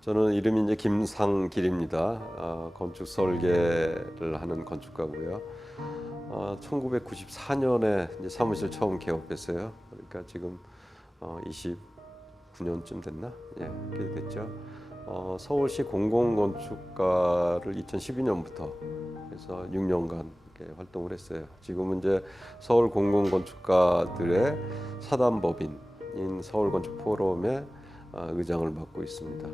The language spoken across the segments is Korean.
저는 이름이 이제 김상길입니다. 건축 설계를 하는 건축가고요. 1994년에 이제 사무실 처음 개업했어요. 그러니까 지금 29년쯤 됐나? 예, 그렇게 됐죠. 서울시 공공건축가를 2012년부터 해서 6년간 이렇게 활동을 했어요. 지금은 이제 서울 공공건축가들의 사단법인인 서울건축포럼의 의장을 맡고 있습니다.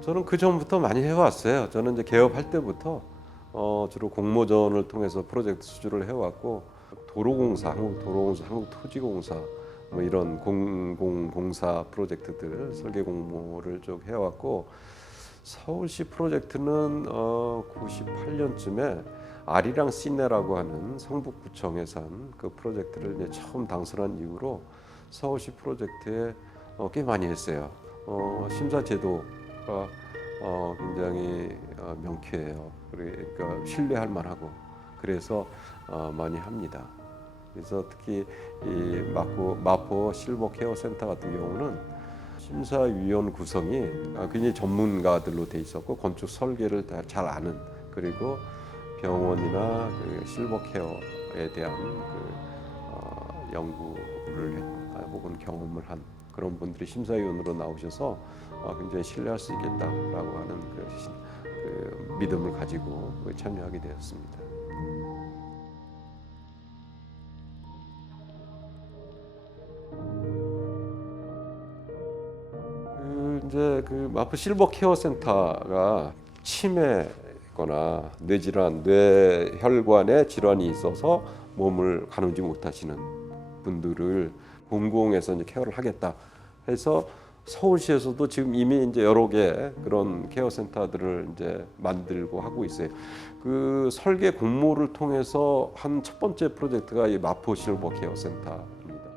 저는 그 전부터 많이 해왔어요. 저는 이제 개업할 때부터 주로 공모전을 통해서 프로젝트 수주를 해왔고, 도로공사, 한국도로공사, 한국토지공사 뭐 이런 공공공사 프로젝트들 설계 공모를 쭉 해왔고, 서울시 프로젝트는 98년쯤에 아리랑 시내라고 하는 성북구청에서 한 그 프로젝트를 이제 처음 당선한 이후로 서울시 프로젝트에 꽤 많이 했어요. 심사 제도가 굉장히 명쾌해요. 그러니까 신뢰할 만하고, 그래서 많이 합니다. 그래서 특히 이 마포 실버 케어 센터 같은 경우는 심사위원 구성이 굉장히 전문가들로 돼 있었고, 건축 설계를 잘 아는, 그리고 병원이나 그 실버 케어에 대한 연구를 혹은 경험을 한 그런 분들이 심사위원으로 나오셔서 굉장히 신뢰할 수 있겠다라고 하는 그 믿음을 가지고 참여하게 되었습니다. 이제 그 마포 실버 케어 센터가 치매거나 뇌질환, 뇌혈관에 질환이 있어서 몸을 가누지 못하시는 분들을 공공에서 이제 케어를 하겠다 해서 서울시에서도 지금 이미 이제 여러 개 그런 케어 센터들을 이제 만들고 하고 있어요. 그 설계 공모를 통해서 한 첫 번째 프로젝트가 이 마포 실버 케어 센터입니다.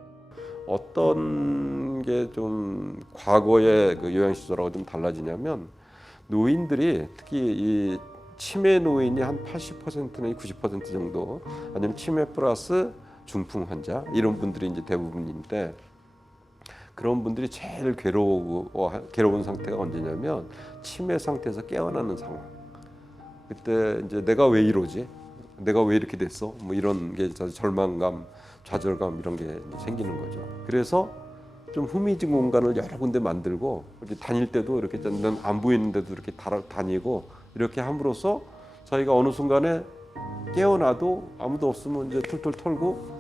어떤 게 좀 과거의 그 요양시설하고 좀 달라지냐면, 노인들이 특히 이 치매 노인이 한 80%나 90% 정도, 아니면 치매 플러스 중풍 환자 이런 분들이 이제 대부분인데, 그런 분들이 제일 괴로운 상태가 언제냐면 치매 상태에서 깨어나는 상황. 그때 이제 내가 왜 이러지? 내가 왜 이렇게 됐어? 뭐 이런 게 절망감, 좌절감 이런 게 생기는 거죠. 그래서 좀 후미진 공간을 여러 군데 만들고, 이렇게 다닐 때도 이렇게 안 보이는데도 이렇게 다니고 이렇게 함으로써 자기가 어느 순간에 깨어나도 아무도 없으면 이제 툴툴 털고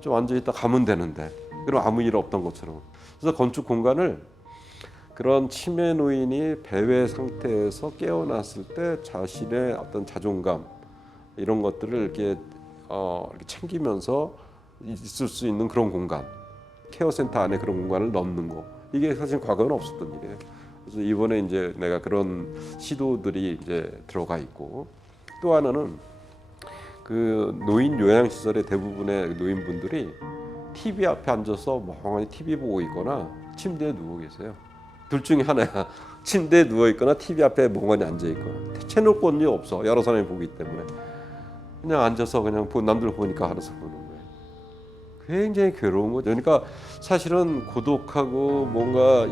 좀 앉아 있다 가면 되는데, 그럼 아무 일 없던 것처럼. 그래서 건축 공간을 그런 치매 노인이 배회 상태에서 깨어났을 때 자신의 어떤 자존감 이런 것들을 이렇게 챙기면서 있을 수 있는 그런 공간, 케어센터 안에 그런 공간을 넣는 거, 이게 사실 과거에는 없었던 일이에요. 그래서 이번에 이제 내가 그런 시도들이 이제 들어가 있고, 또 하나는 그 노인 요양시설의 대부분의 노인분들이 TV 앞에 앉아서 멍하니 TV 보고 있거나 침대에 누워 계세요. 둘 중에 하나야. 침대에 누워 있거나 TV 앞에 멍하니 앉아 있거나. 채널권이 없어. 여러 사람이 보기 때문에. 그냥 앉아서 그냥 남들 보니까 알아서 보는 거예요. 굉장히 괴로운 거죠. 그러니까 사실은 고독하고 뭔가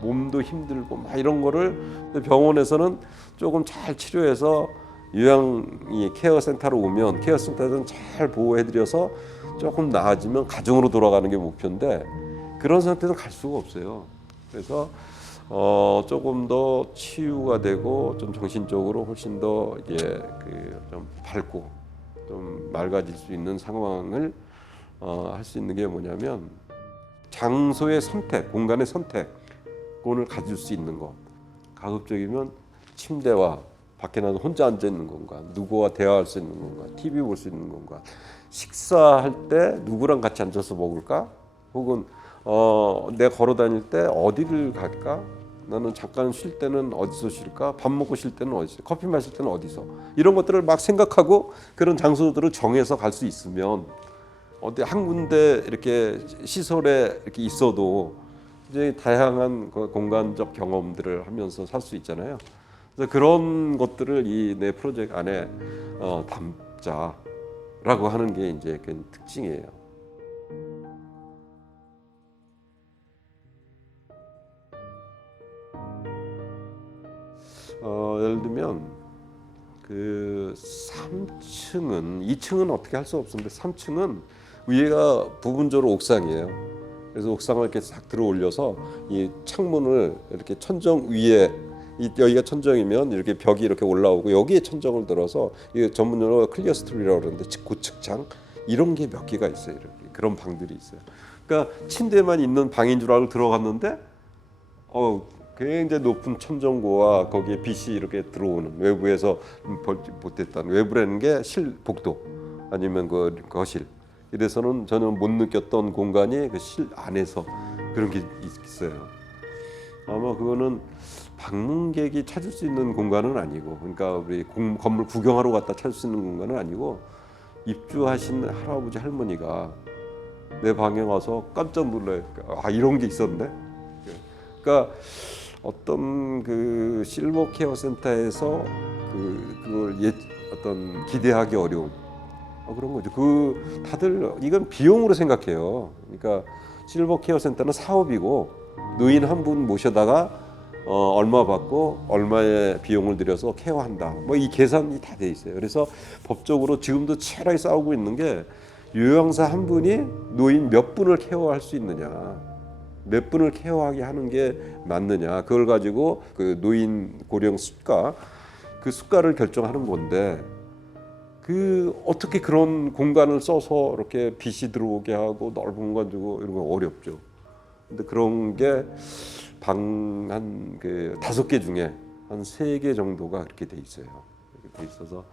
몸도 힘들고 막 이런 거를 병원에서는 조금 잘 치료해서 요양이 케어센터로 오면 케어센터에서는 잘 보호해드려서 조금 나아지면 가정으로 돌아가는 게 목표인데, 그런 상태에서 갈 수가 없어요. 그래서 조금 더 치유가 되고 좀 정신적으로 훨씬 더 이게 좀 밝고 좀 맑아질 수 있는 상황을 할 수 있는 게 뭐냐면, 장소의 선택, 공간의 선택권을 가질 수 있는 것. 가급적이면 침대와 밖에 나서 혼자 앉아 있는 공간, 누구와 대화할 수 있는 공간, TV 볼 수 있는 공간, 식사할 때 누구랑 같이 앉아서 먹을까? 혹은 내가 걸어 다닐 때 어디를 갈까? 나는 잠깐 쉴 때는 어디서 쉴까? 밥 먹고 쉴 때는 어디서? 커피 마실 때는 어디서? 이런 것들을 막 생각하고 그런 장소들을 정해서 갈 수 있으면, 어디 한 군데 이렇게 시설에 이렇게 있어도 이제 다양한 공간적 경험들을 하면서 살 수 있잖아요. 그래서 그런 것들을 이 내 프로젝트 안에 적자라고 하는 게 이제 그 특징이에요. 예를 들면 그 3층은 2층은 어떻게 할 수 없었는데 3층은 위에가 부분적으로 옥상이에요. 그래서 옥상을 이렇게 싹 들어 올려서 이 창문을 이렇게 천정 위에 여기가 천정이면 이렇게 벽이 이렇게 올라오고 여기에 천정을 들어서 이게 전문용어로 클리어 스토리라고 그러는데 고측장 이런 게 몇 개가 있어요. 이렇게 그런 방들이 있어요. 그러니까 침대만 있는 방인 줄 알고 들어갔는데 굉장히 높은 천정고와 거기에 빛이 이렇게 들어오는 외부에서 못했던 외부라는 게 복도 아니면 그 거실 이래서는 저는 못 느꼈던 공간이 그 실 안에서 그런 게 있어요. 아마 그거는 방문객이 찾을 수 있는 공간은 아니고 그러니까 우리 건물 구경하러 갔다 찾을 수 있는 공간은 아니고 입주하신 할아버지 할머니가 내 방에 와서 깜짝 놀라요. 이런 게 있었네. 그러니까 어떤 그 실버 케어 센터에서 그걸 어떤 기대하기 어려운 그런 거죠. 다들 이건 비용으로 생각해요. 그러니까 실버 케어 센터는 사업이고 노인 한 분 모셔다가 얼마 받고 얼마의 비용을 들여서 케어한다. 뭐 이 계산이 다 돼 있어요. 그래서 법적으로 지금도 치열하게 싸우고 있는 게 요양사 한 분이 노인 몇 분을 케어할 수 있느냐. 몇 분을 케어하게 하는 게 맞느냐 그걸 가지고 그 노인 고령 수가 그 수가를 결정하는 건데 어떻게 그런 공간을 써서 이렇게 빛이 들어오게 하고 넓은 공간 주고 이런 거 어렵죠. 근데 그런 게 방 한 그 5개 중에 한 3개 정도가 그렇게 돼 있어요. 이렇게 돼 있어서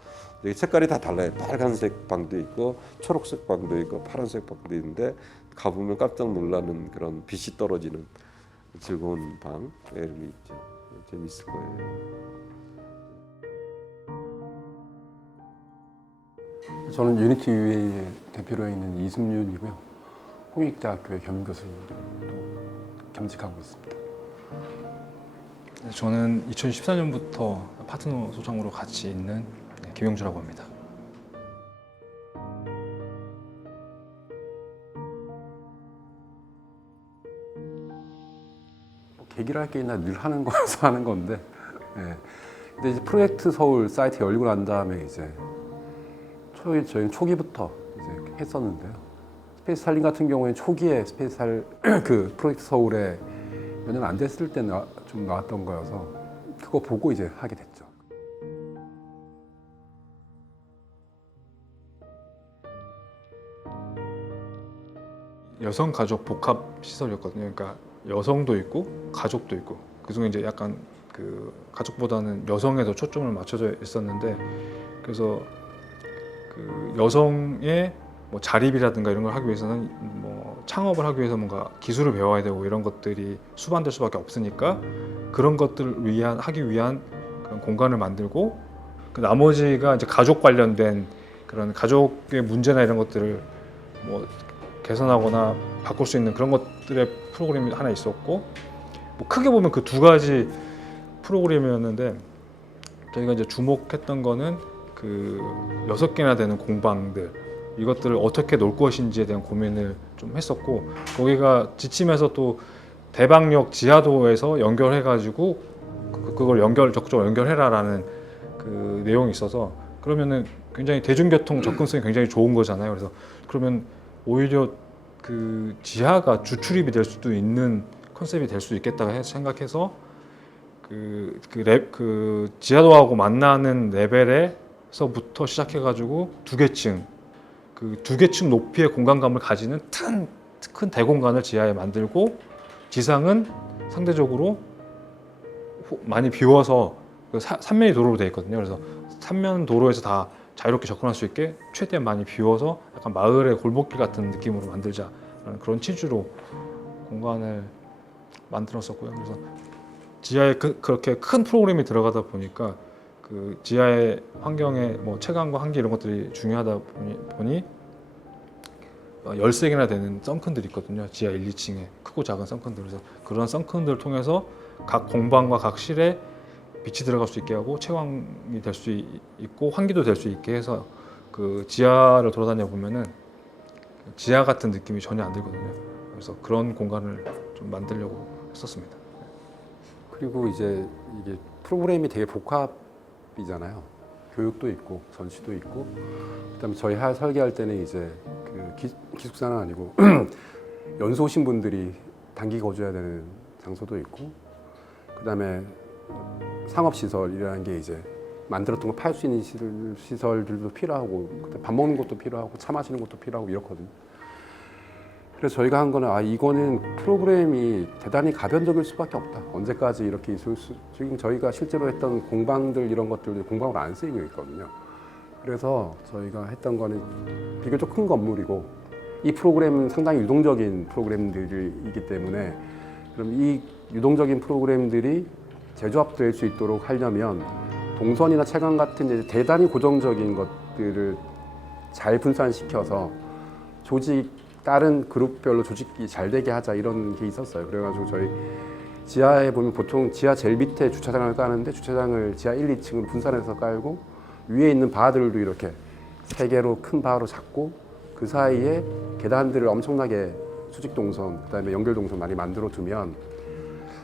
색깔이 다 달라요. 빨간색 방도 있고 초록색 방도 있고 파란색 방도 있는데 가보면 깜짝 놀라는 그런 빛이 떨어지는 즐거운 방 이런 게 있죠. 재밌을 거예요. 저는 유니티 UA의 대표로 있는 이승윤이고요. 홍익대학교의 겸임교수로 겸직하고 있습니다. 저는 2014년부터 파트너 소장으로 같이 있는 김용주라고 합니다. 계기를 할 게 있나 늘 하는 거라서 하는 건데, 근데 이제 프로젝트 서울 사이트 열리고 난 다음에 이제 저희 초기부터 이제 했었는데요. 스페이스 살림 같은 경우에 초기에 스페이스 그 프로젝트 서울에 몇 년 안 됐을 때 좀 나왔던 거여서 그거 보고 이제 하게 됐죠. 여성 가족 복합 시설이었거든요. 그러니까 여성도 있고 가족도 있고 그중에 이제 약간 그 가족보다는 여성에 더 초점을 맞춰져 있었는데 그래서 그 여성의 뭐 자립이라든가 이런 걸 하기 위해서는 뭐 창업을 하기 위해서 뭔가 기술을 배워야 되고 이런 것들이 수반될 수밖에 없으니까 그런 것들을 하기 위한 그런 공간을 만들고 그 나머지가 이제 가족 관련된 그런 가족의 문제나 이런 것들을 뭐 개선하거나 바꿀 수 있는 그런 것들의 프로그램이 하나 있었고 뭐 크게 보면 그 2가지 프로그램이었는데 저희가 이제 주목했던 거는 그 6개나 되는 공방들 이것들을 어떻게 놓을 것인지에 대한 고민을 좀 했었고 거기가 지침에서 또 대방역 지하도에서 연결해가지고 그걸 적극적으로 연결해라라는 그 내용이 있어서 그러면은 굉장히 대중교통 접근성이 굉장히 좋은 거잖아요. 그래서 그러면 오히려 그 지하가 주출입이 될 수도 있는 컨셉이 될 수 있겠다 생각해서 그 지하도하고 만나는 레벨에서부터 시작해가지고 2개 층 그 2개 층 높이의 공간감을 가지는 큰 대공간을 지하에 만들고 지상은 상대적으로 많이 비워서 삼면이 도로로 되어 있거든요. 그래서 삼면 도로에서 다 자유롭게 접근할 수 있게 최대한 많이 비워서 약간 마을의 골목길 같은 느낌으로 만들자라는 그런 취지로 공간을 만들었었고요. 그래서 지하에 그렇게 큰 프로그램이 들어가다 보니까 그 지하의 환경의 뭐 채광과 환기 이런 것들이 중요하다 보니 13개나 되는 썬큰들이 있거든요. 지하 1, 2층에 크고 작은 썬큰들. 그래서 그런 썬큰들을 통해서 각 공방과 각 실에 빛이 들어갈 수 있게 하고 채광이 될 수 있고 환기도 될 수 있게 해서 그 지하를 돌아다녀 보면은 지하 같은 느낌이 전혀 안 들거든요. 그래서 그런 공간을 좀 만들려고 했었습니다. 그리고 이제 이게 프로그램이 되게 복합이잖아요. 교육도 있고 전시도 있고 그다음에 저희 설계할 때는 이제 그 기숙사는 아니고 연수 오신 분들이 단기 거주해야 되는 장소도 있고 그다음에 상업시설이라는 게 이제 만들었던 거 팔 수 있는 시설들도 필요하고 그다음에 밥 먹는 것도 필요하고 차 마시는 것도 필요하고 이렇거든요. 그래서 저희가 한 거는 이거는 프로그램이 대단히 가변적일 수밖에 없다. 언제까지 이렇게 있을 수 지금 저희가 실제로 했던 공방들 이런 것들도 공방으로 안 쓰이고 있거든요. 그래서 저희가 했던 거는 비교적 큰 건물이고 이 프로그램은 상당히 유동적인 프로그램들이기 때문에 그럼 이 유동적인 프로그램들이 재조합될 수 있도록 하려면 동선이나 채광 같은 이제 대단히 고정적인 것들을 잘 분산시켜서 다른 그룹별로 조직이 잘 되게 하자 이런 게 있었어요. 그래가지고 저희 지하에 보면 보통 지하 제일 밑에 주차장을 까는데 주차장을 지하 1, 2층으로 분산해서 깔고 위에 있는 바들도 이렇게 3개로 큰 바로 잡고 그 사이에 계단들을 엄청나게 수직 동선 그다음에 연결 동선 많이 만들어 두면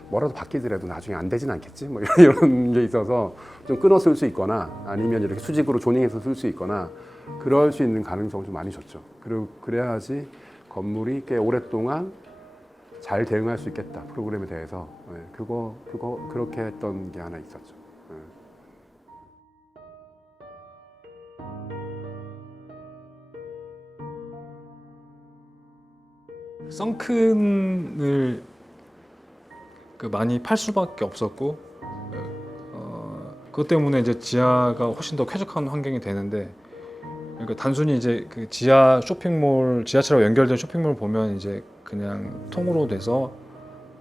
뭐라도 바뀌더라도 나중에 안 되진 않겠지 뭐 이런 게 있어서 좀 끊어 쓸 수 있거나 아니면 이렇게 수직으로 조닝해서 쓸 수 있거나 그럴 수 있는 가능성을 좀 많이 줬죠. 그리고 그래야지 건물이 꽤 오랫동안 잘 대응할 수 있겠다 프로그램에 대해서 그거 그렇게 했던 게 하나 있었죠. 썬큰을 많이 팔 수밖에 없었고 그것 때문에 이제 지하가 훨씬 더 쾌적한 환경이 되는데 그러니까 단순히 이제 그 지하 쇼핑몰 지하철하고 연결된 쇼핑몰 보면 이제 그냥 통으로 돼서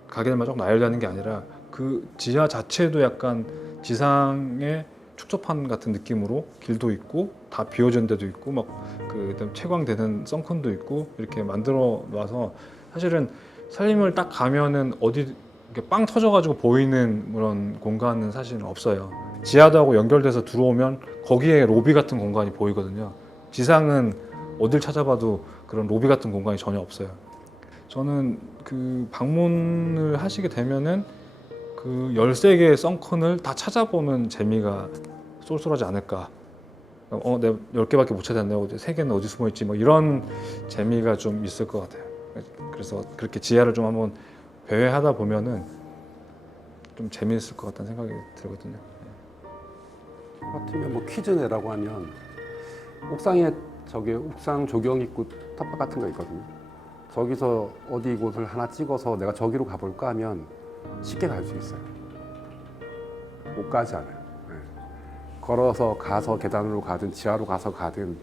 가게들만 조금 나열되는 게 아니라 그 지하 자체도 약간 지상의 축소판 같은 느낌으로 길도 있고 다 비워진 데도 있고 막그 채광되는 썬큰도 있고 이렇게 만들어 놔서 사실은 살림을 딱 가면은 어디 이렇게 빵 터져가지고 보이는 그런 공간은 사실은 없어요. 지하도하고 연결돼서 들어오면 거기에 로비 같은 공간이 보이거든요. 지상은 어딜 찾아봐도 그런 로비 같은 공간이 전혀 없어요. 저는 그 방문을 하시게 되면은 그 13개의 썬큰을 다 찾아보는 재미가 쏠쏠하지 않을까. 내가 10개밖에 못 찾았네. 3개는 어디 숨어 있지? 뭐 이런 재미가 좀 있을 것 같아요. 그래서 그렇게 지하를 좀 한번 배회하다 보면은 좀 재미있을 것 같다는 생각이 들거든요. 같으면 뭐 퀴즈 내라고 하면 옥상에 저기 옥상 조경 있고 텃밭 같은 거 있거든요. 저기서 어디 곳을 하나 찍어서 내가 저기로 가볼까 하면 쉽게 갈 수 있어요. 못 가지 않아요. 걸어서 가서 계단으로 가든 지하로 가서 가든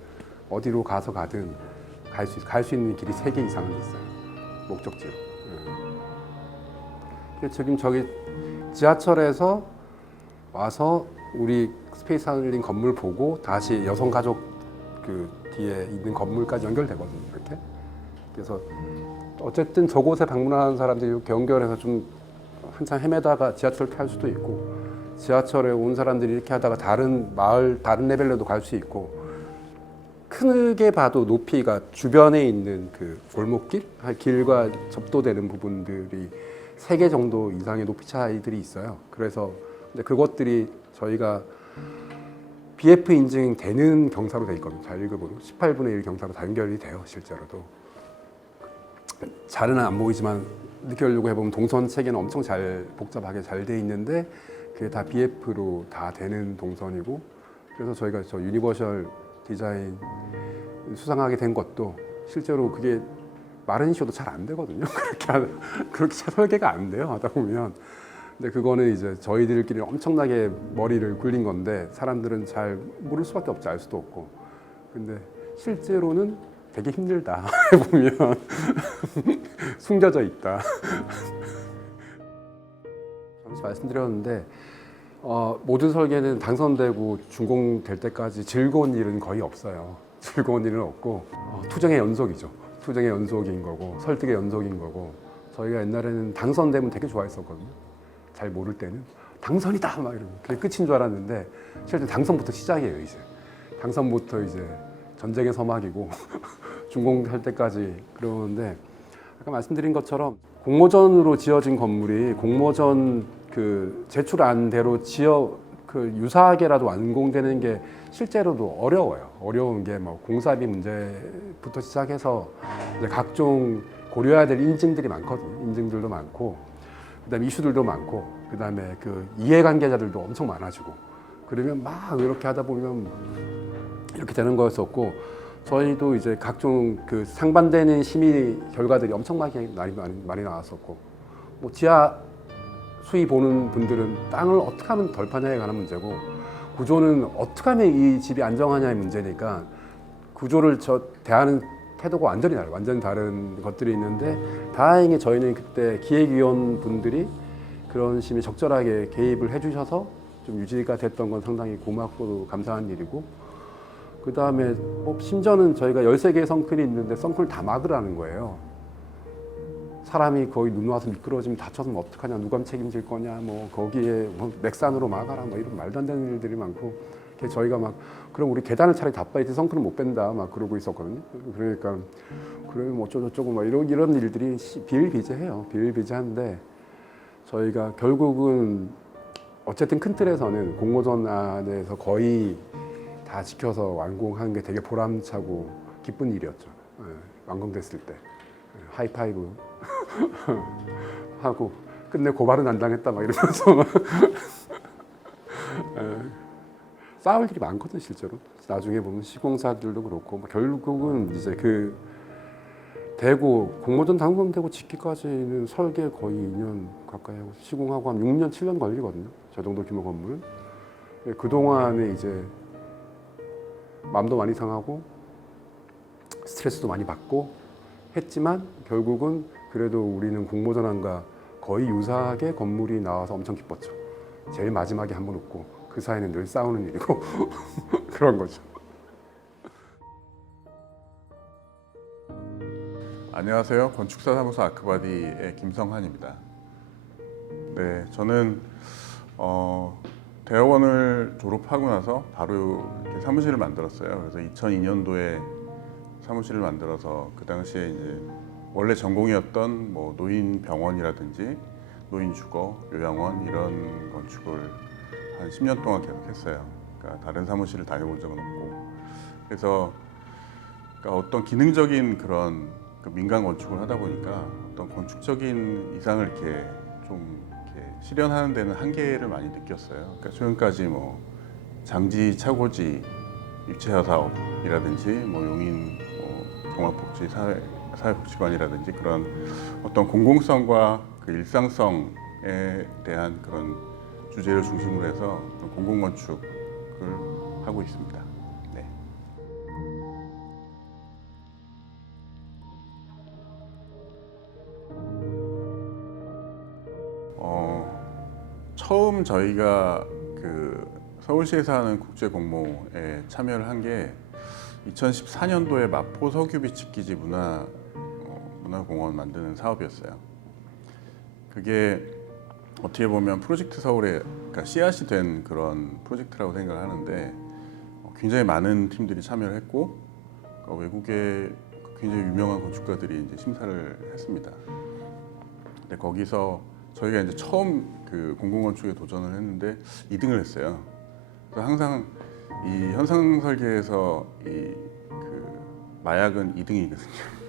어디로 가서 가든 갈 수 있는 길이 3개 이상은 있어요. 목적지로. 지금 저기 지하철에서 와서 우리 스페이스 하늘링 건물 보고 다시 여성가족 그 뒤에 있는 건물까지 연결되거든요. 이렇게. 그래서 어쨌든 저곳에 방문하는 사람들이 이렇게 연결해서 좀 한참 헤매다가 지하철을 탈 수도 있고 지하철에 온 사람들이 이렇게 하다가 다른 마을, 다른 레벨로도 갈 수 있고 크게 봐도 높이가 주변에 있는 그 골목길, 길과 접도되는 부분들이 3개 정도 이상의 높이 차이들이 있어요. 그래서 근데 그것들이 저희가 BF 인증되는 경사로 돼 있거든요. 자율급으로 18분의 1 경사로 다 연결이 돼요. 실제로도 잘은 안 보이지만 느끼려고 해보면 동선 체계는 엄청 잘 복잡하게 잘 돼 있는데 그게 다 BF로 다 되는 동선이고 그래서 저희가 저 유니버셜 디자인 수상하게 된 것도 실제로 그게 마른 쇼도 잘 안 되거든요. 그렇게 설계가 안 돼요. 하다 보면. 근데 그거는 이제 저희들끼리 엄청나게 머리를 굴린 건데 사람들은 잘 모를 수밖에 없지 알 수도 없고. 근데 실제로는 되게 힘들다. 해보면 숨겨져 있다. 잠시 말씀드렸는데 모든 설계는 당선되고 준공될 때까지 즐거운 일은 거의 없어요. 즐거운 일은 없고 투쟁의 연속이죠. 투쟁의 연속인 거고 설득의 연속인 거고 저희가 옛날에는 당선되면 되게 좋아했었거든요. 잘 모를 때는 당선이다 막 이러면 그게 끝인 줄 알았는데 실제 당선부터 시작이에요. 이제 당선부터 이제 전쟁의 서막이고 준공할 때까지 그러는데 아까 말씀드린 것처럼 공모전으로 지어진 건물이 공모전 그 제출안대로 그 유사하게라도 완공되는 게 실제로도 어려워요. 어려운 게 뭐 공사비 문제부터 시작해서 이제 각종 고려해야 될 인증들이 많거든요. 인증들도 많고, 그다음에 이슈들도 많고, 그다음에 그 이해관계자들도 엄청 많아지고, 그러면 막 이렇게 하다 보면 이렇게 되는 거였었고, 저희도 이제 각종 그 상반되는 심의 결과들이 엄청 많이 나왔었고, 뭐 지하 수위 보는 분들은 땅을 어떻게 하면 덜 파냐에 관한 문제고, 구조는 어떻게 하면 이 집이 안정하냐의 문제니까 구조를 대하는 태도가 완전히 달라요. 완전히 다른 것들이 있는데, 다행히 저희는 그때 기획위원 분들이 그런 심에 적절하게 개입을 해주셔서 좀 유지가 됐던 건 상당히 고맙고 감사한 일이고, 그 다음에 심지어는 저희가 13개의 성큰이 있는데 성큰을 다 막으라는 거예요. 사람이 거의 눈 와서 미끄러지면 다쳐서 어떡하냐, 누가 책임질 거냐, 뭐 거기에 뭐 맥산으로 막아라, 뭐 이런 말도 안 되는 일들이 많고, 저희가 막 그럼 우리 계단을 차라리 다 빠야지 성큰을 못 뺀다 막 그러고 있었거든요. 그러니까 그러면 뭐 어쩌고저쩌고 막 이런 일들이 비일비재해요. 비일비재한데 저희가 결국은 어쨌든 큰 틀에서는 공모전 안에서 거의 다 지켜서 완공한 게 되게 보람차고 기쁜 일이었죠. 예, 완공됐을 때 하이파이브 하고 끝내 고발은 안 당했다 막 이러면서 막 싸울 일이 많거든 실제로. 나중에 보면 시공사들도 그렇고 뭐 결국은 이제 그 되고 공모전 당선되고 짓기까지는 설계 거의 2년 가까이 하고 시공하고 한 6년 7년 걸리거든요. 저 정도 규모 건물은. 그 동안에 이제 마음도 많이 상하고 스트레스도 많이 받고 했지만 결국은 그래도 우리는 공모전안과 거의 유사하게 건물이 나와서 엄청 기뻤죠. 제일 마지막에 한 번 웃고 그 사이는 늘 싸우는 일이고 그런 거죠. 안녕하세요. 건축사 사무소 아크바디의 김성환입니다. 네, 저는 대학원을 졸업하고 나서 바로 이렇게 사무실을 만들었어요. 그래서 2002년도에 사무실을 만들어서 그 당시에 이제 원래 전공이었던 뭐 노인 병원이라든지 노인 주거, 요양원 이런 건축을 한 10년 동안 계속 했어요. 그러니까 다른 사무실을 다녀본 적은 없고, 그래서 그러니까 어떤 기능적인 그런 그 민간 건축을 하다 보니까 어떤 건축적인 이상을 이렇게 좀 이렇게 실현하는 데는 한계를 많이 느꼈어요. 그러니까 최근까지 뭐 장지 차고지 입체화 사업이라든지 뭐 용인 뭐 종합복지 사회복지관이라든지 그런 어떤 공공성과 그 일상성에 대한 그런 주제를 중심으로 해서 공공건축을 하고 있습니다. 네. 처음 저희가 그 서울시에서 하는 국제공모에 참여를 한 게 2014년도에 마포 석유비치기지 문화공원 만드는 사업이었어요. 그게 어떻게 보면 프로젝트 서울의 그러니까 씨앗이 된 그런 프로젝트라고 생각을 하는데 굉장히 많은 팀들이 참여를 했고 그러니까 외국의 굉장히 유명한 건축가들이 이제 심사를 했습니다. 근데 거기서 저희가 이제 처음 그 공공건축에 도전을 했는데 2등을 했어요. 그래서 항상 이 현상 설계에서 이 그 마약은 2등이거든요.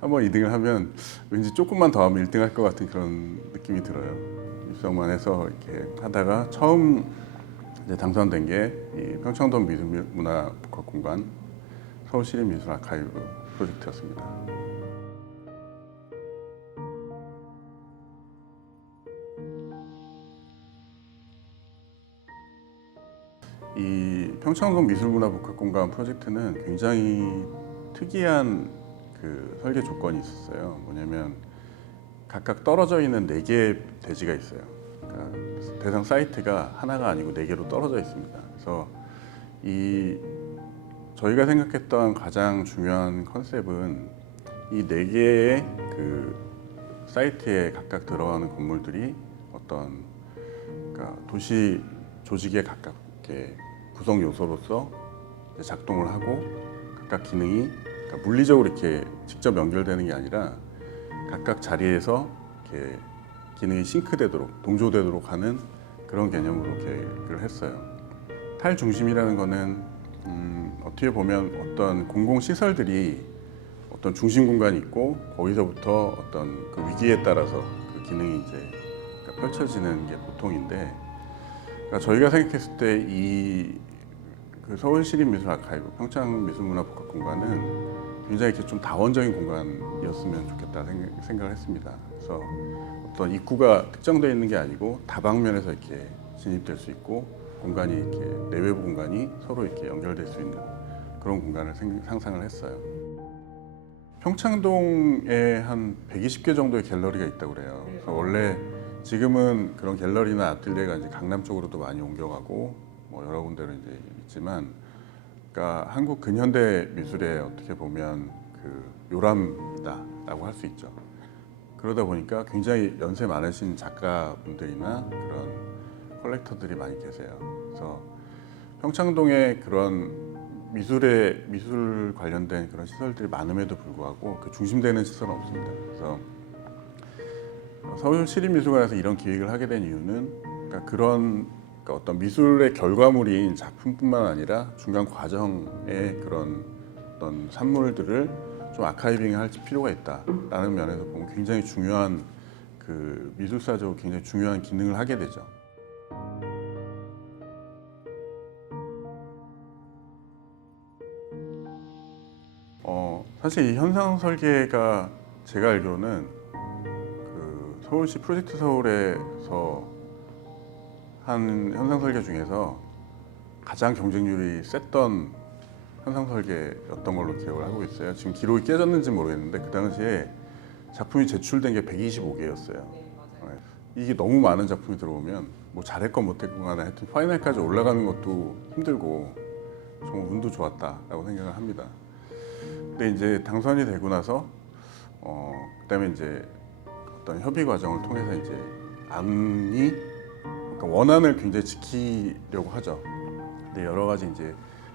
한번 2등을 하면 왠지 조금만 더 하면 1등 할 것 같은 그런 느낌이 들어요. 입성만 해서 이렇게 하다가 처음 이제 당선된 게 이 평창동 미술문화복합공간 서울시립미술 아카이브 프로젝트였습니다. 이 평창동 미술문화복합공간 프로젝트는 굉장히 특이한 그 설계 조건이 있었어요. 뭐냐면 각각 떨어져 있는 4개의 대지가 있어요. 그러니까 대상 사이트가 하나가 아니고 4개로 떨어져 있습니다. 그래서 이 저희가 생각했던 가장 중요한 컨셉은 이 4개의 그 사이트에 각각 들어가는 건물들이 어떤 그러니까 도시 조직에 가깝게 구성 요소로서 이제 작동을 하고 각각 기능이 그러니까 물리적으로 이렇게 직접 연결되는 게 아니라 각각 자리에서 이렇게 기능이 싱크되도록 동조되도록 하는 그런 개념으로 계획을 했어요. 탈중심이라는 거는 어떻게 보면 어떤 공공시설들이 어떤 중심 공간이 있고 거기서부터 어떤 그 위기에 따라서 그 기능이 이제 그러니까 펼쳐지는 게 보통인데 그러니까 저희가 생각했을 때 이 그 서울시립미술아카이브 평창미술문화복합공간은 굉장히 이렇게 좀 다원적인 공간이었으면 좋겠다 생각을 했습니다. 그래서 어떤 입구가 특정되어 있는 게 아니고 다방면에서 이렇게 진입될 수 있고 공간이 이렇게 내외부 공간이 서로 이렇게 연결될 수 있는 그런 공간을 상상을 했어요. 평창동에 한 120개 정도의 갤러리가 있다고 그래요. 그래서 원래 지금은 그런 갤러리나 아틀리에가 이제 강남 쪽으로도 많이 옮겨가고 뭐 여러 군데로 이제 있지만, 그러니까 한국 근현대 미술의 어떻게 보면 그 요람이다라고 할 수 있죠. 그러다 보니까 굉장히 연세 많으신 작가분들이나 그런 컬렉터들이 많이 계세요. 그래서 평창동에 그런 미술 관련된 그런 시설들이 많음에도 불구하고 그 중심되는 시설은 없습니다. 그래서 서울시립미술관에서 이런 기획을 하게 된 이유는 그러니까 그러니까 어떤 미술의 결과물인 작품뿐만 아니라 중간 과정의 그런 어떤 산물들을 좀 아카이빙할 필요가 있다라는 면에서 보면 굉장히 중요한 그 미술사적으로 굉장히 중요한 기능을 하게 되죠. 사실 이 현상 설계가 제가 알기로는 그 서울시 프로젝트 서울에서 한 현상 설계 중에서 가장 경쟁률이 셌던 현상 설계였던 걸로 기억을 하고 있어요. 지금 기록이 깨졌는지 모르겠는데 그 당시에 작품이 제출된 게 125개였어요. 이게 너무 많은 작품이 들어오면 뭐 잘했건 못했건 간에 하여튼 파이널까지 올라가는 것도 힘들고 정말 운도 좋았다라고 생각을 합니다. 근데 이제 당선이 되고 나서 그다음에 이제 어떤 협의 과정을 통해서 이제 안이 그러니까 원안을 굉장히 지키려고 하죠. 근데 여러 가지 이제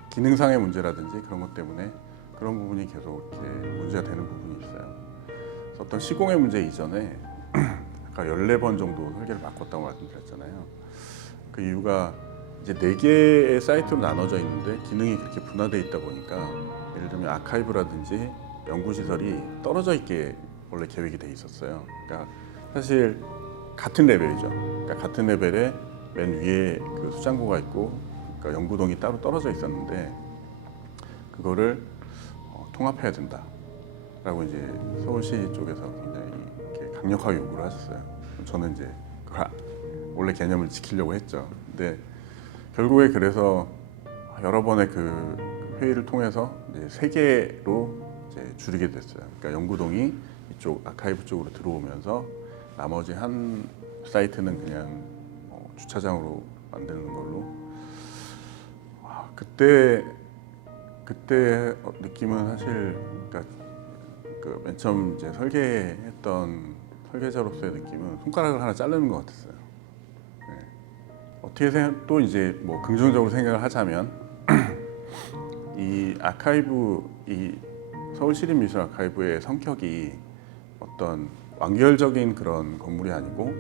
기능상의 문제라든지 그런 것 때문에 그런 부분이 계속 이렇게 문제가 되는 부분이 있어요. 그래서 어떤 시공의 문제 이전에 아까 14번 정도 설계를 바꿨다고 말씀드렸잖아요. 그 이유가 이제 4개의 사이트로 나눠져 있는데 기능이 그렇게 분화되어 있다 보니까 예를 들면 아카이브라든지 연구시설이 떨어져 있게 원래 계획이 돼 있었어요. 그러니까 사실 같은 레벨이죠. 그러니까 같은 레벨에 맨 위에 그 수장고가 있고 그러니까 연구동이 따로 떨어져 있었는데 그거를 통합해야 된다라고 이제 서울시 쪽에서 굉장히 이렇게 강력하게 요구를 하셨어요. 저는 이제 원래 개념을 지키려고 했죠. 근데 결국에 그래서 여러 번의 그 회의를 통해서 이제 3개로 이제 줄이게 됐어요. 그러니까 연구동이 이쪽 아카이브 쪽으로 들어오면서 나머지 한 사이트는 그냥 주차장으로 만드는 걸로. 그때 느낌은 사실 그러니까 그 맨 처음 이제 설계했던 설계자로서의 느낌은 손가락을 하나 자르는 것 같았어요. 네. 어떻게 또 이제 뭐 긍정적으로 생각을 하자면 이 아카이브, 이 서울시립미술 아카이브의 성격이 어떤 완결적인 그런 건물이 아니고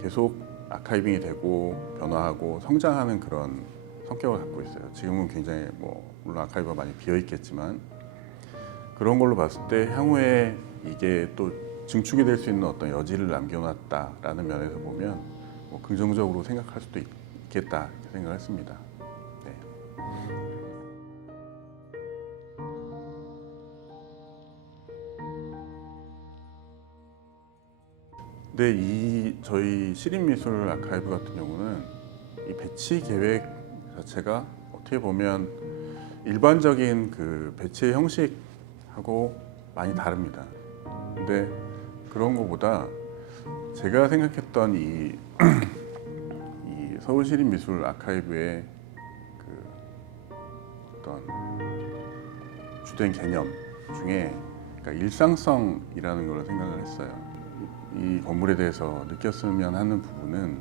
계속 아카이빙이 되고 변화하고 성장하는 그런 성격을 갖고 있어요. 지금은 굉장히 뭐 물론 아카이브가 많이 비어 있겠지만 그런 걸로 봤을 때 향후에 이게 또 증축이 될 수 있는 어떤 여지를 남겨놨다라는 면에서 보면 뭐 긍정적으로 생각할 수도 있겠다 생각했습니다. 네. 근데 이 저희 시립미술 아카이브 같은 경우는 이 배치 계획 자체가 어떻게 보면 일반적인 그 배치의 형식하고 많이 다릅니다. 근데 그런 것보다 제가 생각했던 이 서울시립미술 아카이브의 그 어떤 주된 개념 중에 그러니까 일상성이라는 걸 생각을 했어요. 이 건물에 대해서 느꼈으면 하는 부분은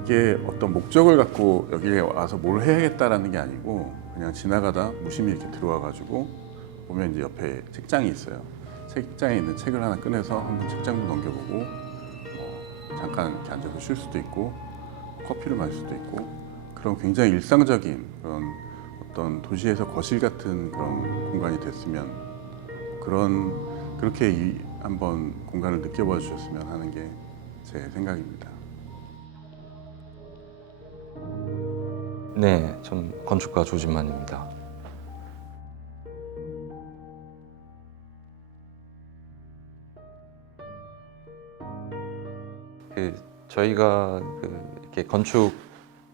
이게 어떤 목적을 갖고 여기에 와서 뭘 해야겠다라는 게 아니고 그냥 지나가다 무심히 이렇게 들어와 가지고 보면 이제 옆에 책장이 있어요. 책장에 있는 책을 하나 꺼내서 한번 책장도 넘겨보고 잠깐 이렇게 앉아서 쉴 수도 있고 커피를 마실 수도 있고 그런 굉장히 일상적인 그런 어떤 도시에서 거실 같은 그런 공간이 됐으면 그렇게 한번 공간을 느껴봐 주셨으면 하는 게 제 생각입니다. 네, 전 건축가 조진만입니다. 저희가 이렇게 건축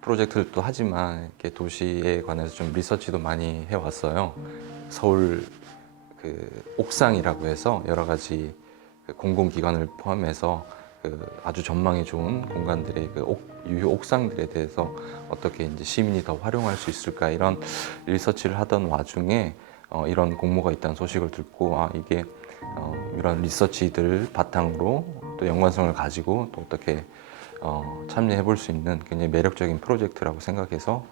프로젝트도 하지만 이렇게 도시에 관해서 좀 리서치도 많이 해왔어요. 서울 옥상이라고 해서 여러 가지 공공기관을 포함해서 아주 전망이 좋은 공간들의 유효 옥상들에 대해서 어떻게 이제 시민이 더 활용할 수 있을까 이런 리서치를 하던 와중에 이런 공모가 있다는 소식을 듣고 이게 이런 리서치들 바탕으로 또 연관성을 가지고 또 어떻게 참여해 볼 수 있는 굉장히 매력적인 프로젝트라고 생각해서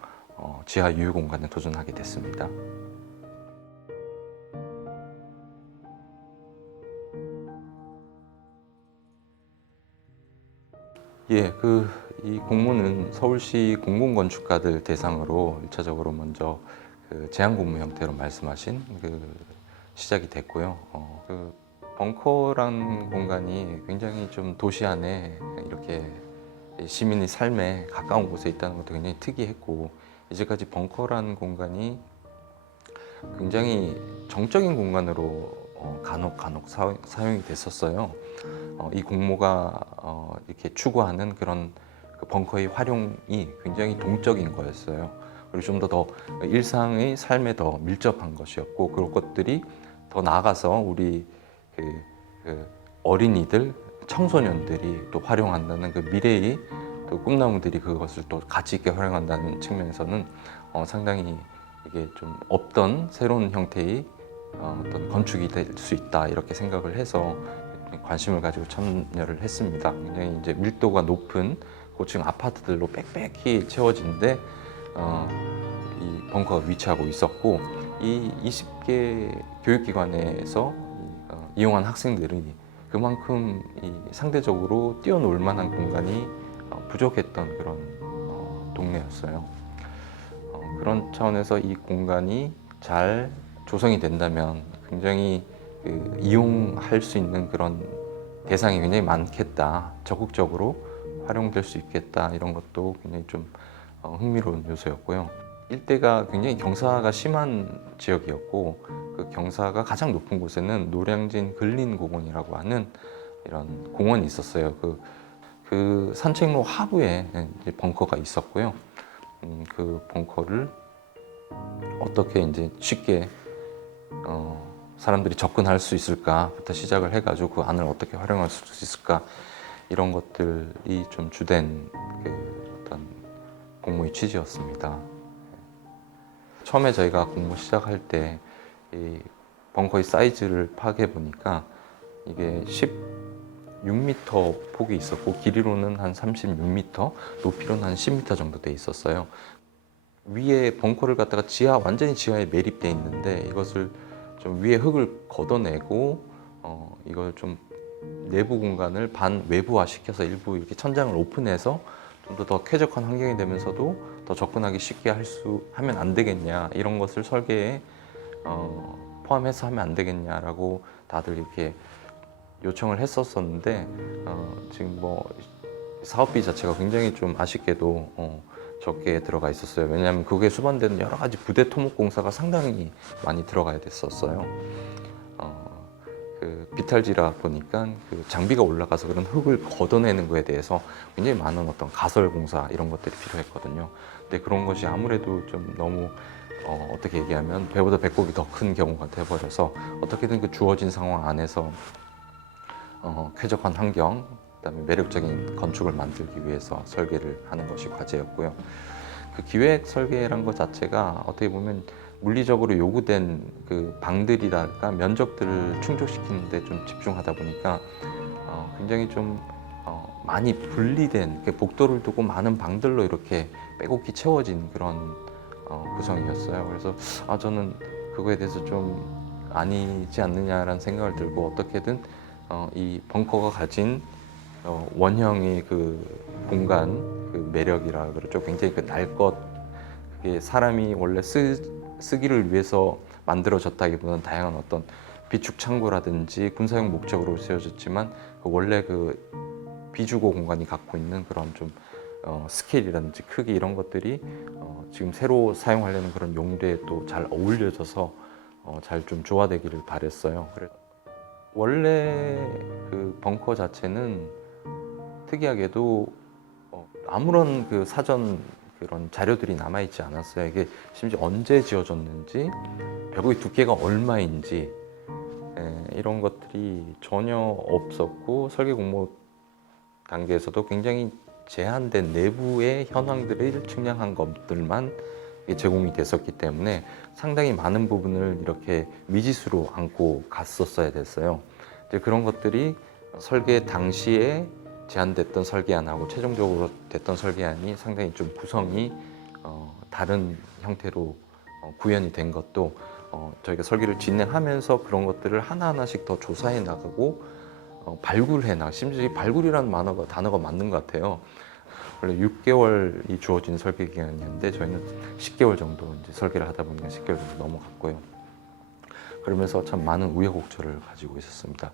지하 유휴 공간에 도전하게 됐습니다. 예, 이 공모는 서울시 공공건축가들 대상으로 1차적으로 먼저 제안 공모 형태로 말씀하신 시작이 됐고요. 벙커란 공간이 굉장히 좀 도시 안에 이렇게 시민의 삶에 가까운 곳에 있다는 것도 굉장히 특이했고, 이제까지 벙커란 공간이 굉장히 정적인 공간으로 간혹 사용이 됐었어요. 이 공모가 이렇게 추구하는 그런 벙커의 활용이 굉장히 동적인 거였어요. 그리고 좀 더 일상의 삶에 더 밀접한 것이었고, 그런 것들이 더 나아가서 우리 어린이들, 청소년들이 또 활용한다는 미래의 또 꿈나무들이 그것을 또 가치 있게 활용한다는 측면에서는 상당히 이게 좀 없던 새로운 형태의 어떤 건축이 될 수 있다 이렇게 생각을 해서 관심을 가지고 참여를 했습니다. 굉장히 이제 밀도가 높은 고층 아파트들로 빽빽히 채워진데 이 벙커가 위치하고 있었고, 이 20개 교육기관에서 이용한 학생들이 그만큼 상대적으로 뛰어놀 만한 공간이 부족했던 그런 동네였어요. 그런 차원에서 이 공간이 잘 조성이 된다면 굉장히 이용할 수 있는 그런 대상이 굉장히 많겠다, 적극적으로 활용될 수 있겠다, 이런 것도 굉장히 좀 흥미로운 요소였고요. 일대가 굉장히 경사가 심한 지역이었고, 그 경사가 가장 높은 곳에는 노량진 근린공원이라고 하는 이런 공원이 있었어요. 그 산책로 하부에 이제 벙커가 있었고요. 그 벙커를 어떻게 이제 쉽게 사람들이 접근할 수 있을까부터 시작을 해가지고 그 안을 어떻게 활용할 수 있을까, 이런 것들이 좀 주된 어떤 공모의 취지였습니다. 처음에 저희가 공모 시작할 때 이 벙커의 사이즈를 파악해 보니까 이게 16m 폭이 있었고, 길이로는 한 36m, 높이로는 한 10m 정도 돼 있었어요. 위에 벙커를 갖다가 완전히 지하에 매립돼 있는데, 이것을 좀 위에 흙을 걷어내고 이걸 좀 내부 공간을 반외부화 시켜서 일부 이렇게 천장을 오픈해서 좀 더 쾌적한 환경이 되면서도 더 접근하기 쉽게 하면 안 되겠냐, 이런 것을 설계에 포함해서 하면 안 되겠냐라고 다들 이렇게 요청을 했었었는데, 지금 사업비 자체가 굉장히 좀 아쉽게도 적게 들어가 있었어요. 왜냐하면 그게 수반되는 여러 가지 부대 토목 공사가 상당히 많이 들어가야 됐었어요. 비탈지라 보니까 장비가 올라가서 그런 흙을 걷어내는 거에 대해서 굉장히 많은 어떤 가설 공사 이런 것들이 필요했거든요. 근데 그런 것이 아무래도 좀 너무 어떻게 얘기하면 배보다 배꼽이 더 큰 경우가 돼버려서 어떻게든 그 주어진 상황 안에서 쾌적한 환경, 그다음에 매력적인 건축을 만들기 위해서 설계를 하는 것이 과제였고요. 그 기획 설계란 것 자체가 어떻게 보면 물리적으로 요구된 그 방들이랄까 면적들을 충족시키는 데 좀 집중하다 보니까 굉장히 좀 많이 분리된 복도를 두고 많은 방들로 이렇게 빼곡히 채워진 그런 구성이었어요. 그래서 저는 그거에 대해서 좀 아니지 않느냐라는 생각을 들고 어떻게든 이 벙커가 가진 원형의 그 공간 그 매력이라 그렇죠. 굉장히 그 날 것 그게 사람이 원래 쓰기를 위해서 만들어졌다기보다는 다양한 어떤 비축 창고라든지 군사용 목적으로 세워졌지만 그 원래 그 비주거 공간이 갖고 있는 그런 좀 스케일이라든지 크기 이런 것들이 지금 새로 사용하려는 그런 용도에 또 잘 어울려져서 잘 좀 조화되기를 바랬어요. 그래서 원래 그 벙커 자체는 특이하게도 아무런 그 사전 그런 자료들이 남아 있지 않았어요. 이게 심지어 언제 지어졌는지, 벽의 두께가 얼마인지 이런 것들이 전혀 없었고 설계 공모 단계에서도 굉장히 제한된 내부의 현황들을 측량한 것들만 제공이 됐었기 때문에 상당히 많은 부분을 이렇게 미지수로 안고 갔었어야 됐어요. 이제 그런 것들이 설계 당시에 제안됐던 설계안하고 최종적으로 됐던 설계안이 상당히 좀 구성이 다른 형태로 구현이 된 것도 저희가 설계를 진행하면서 그런 것들을 하나하나씩 더 조사해 나가고 발굴해 나가. 심지어 이 발굴이라는 단어가 맞는 것 같아요. 원래 6개월이 주어진 설계 기간이었는데 저희는 10개월 정도 이제 설계를 하다 보니까 10개월 정도 넘어갔고요. 그러면서 참 많은 우여곡절을 가지고 있었습니다.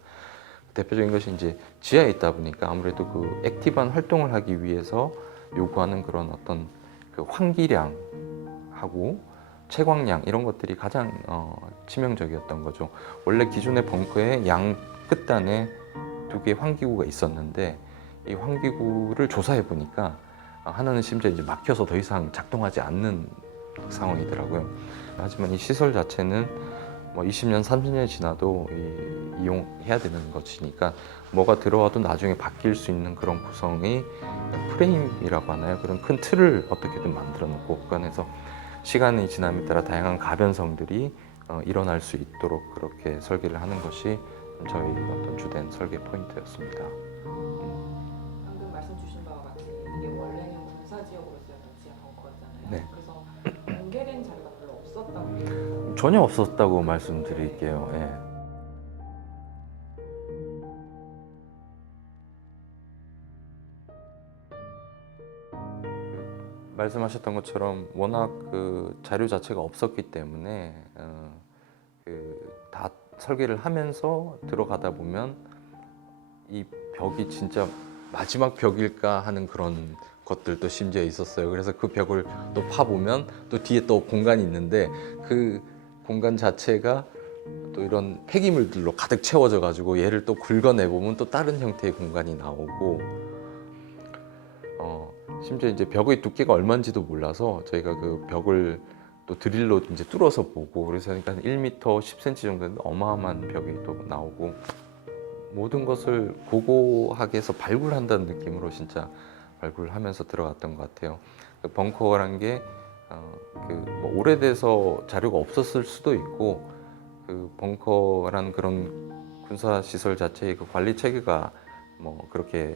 대표적인 것이 이제 지하에 있다 보니까 아무래도 그 액티브한 활동을 하기 위해서 요구하는 그런 어떤 그 환기량하고 채광량 이런 것들이 가장 치명적이었던 거죠. 원래 기존의 벙커의 양 끝단에 2개의 환기구가 있었는데 이 환기구를 조사해 보니까 하나는 심지어 이제 막혀서 더 이상 작동하지 않는 상황이더라고요. 하지만 이 시설 자체는 뭐 20년, 30년 지나도 이용해야 되는 것이니까 뭐가 들어와도 나중에 바뀔 수 있는 그런 구성의 프레임이라고 하나요? 그런 큰 틀을 어떻게든 만들어 놓고 그 안에서 시간이 지남에 따라 다양한 가변성들이 일어날 수 있도록 그렇게 설계를 하는 것이 저희 어떤 주된 설계 포인트였습니다. 방금 말씀 주신 바와 같이 이게 원래는 군사지역으로 쓰였던 지하 벙커였잖아요. 네. 그래서 공개된 자료가 별로 없었다고 전혀 없었다고 말씀드릴게요. 예. 말씀하셨던 것처럼 워낙 그 자료 자체가 없었기 때문에 다 설계를 하면서 들어가다 보면 이 벽이 진짜 마지막 벽일까 하는 그런 것들도 심지어 있었어요. 그래서 그 벽을 또 파보면 또 뒤에 또 공간이 있는데 그 공간 자체가 또 이런 폐기물들로 가득 채워져 가지고 얘를 또 긁어내 보면 또 다른 형태의 공간이 나오고 심지어 이제 벽의 두께가 얼마인지도 몰라서 저희가 그 벽을 또 드릴로 이제 뚫어서 보고 그래서 그러니까 1m 10cm 정도 되는 어마어마한 벽이 또 나오고 모든 것을 고고하게 해서 발굴한다는 느낌으로 진짜 발굴하면서 들어갔던 것 같아요. 그 벙커라는 게 뭐 오래돼서 자료가 없었을 수도 있고 그 벙커라는 그런 군사 시설 자체의 그 관리 체계가 뭐 그렇게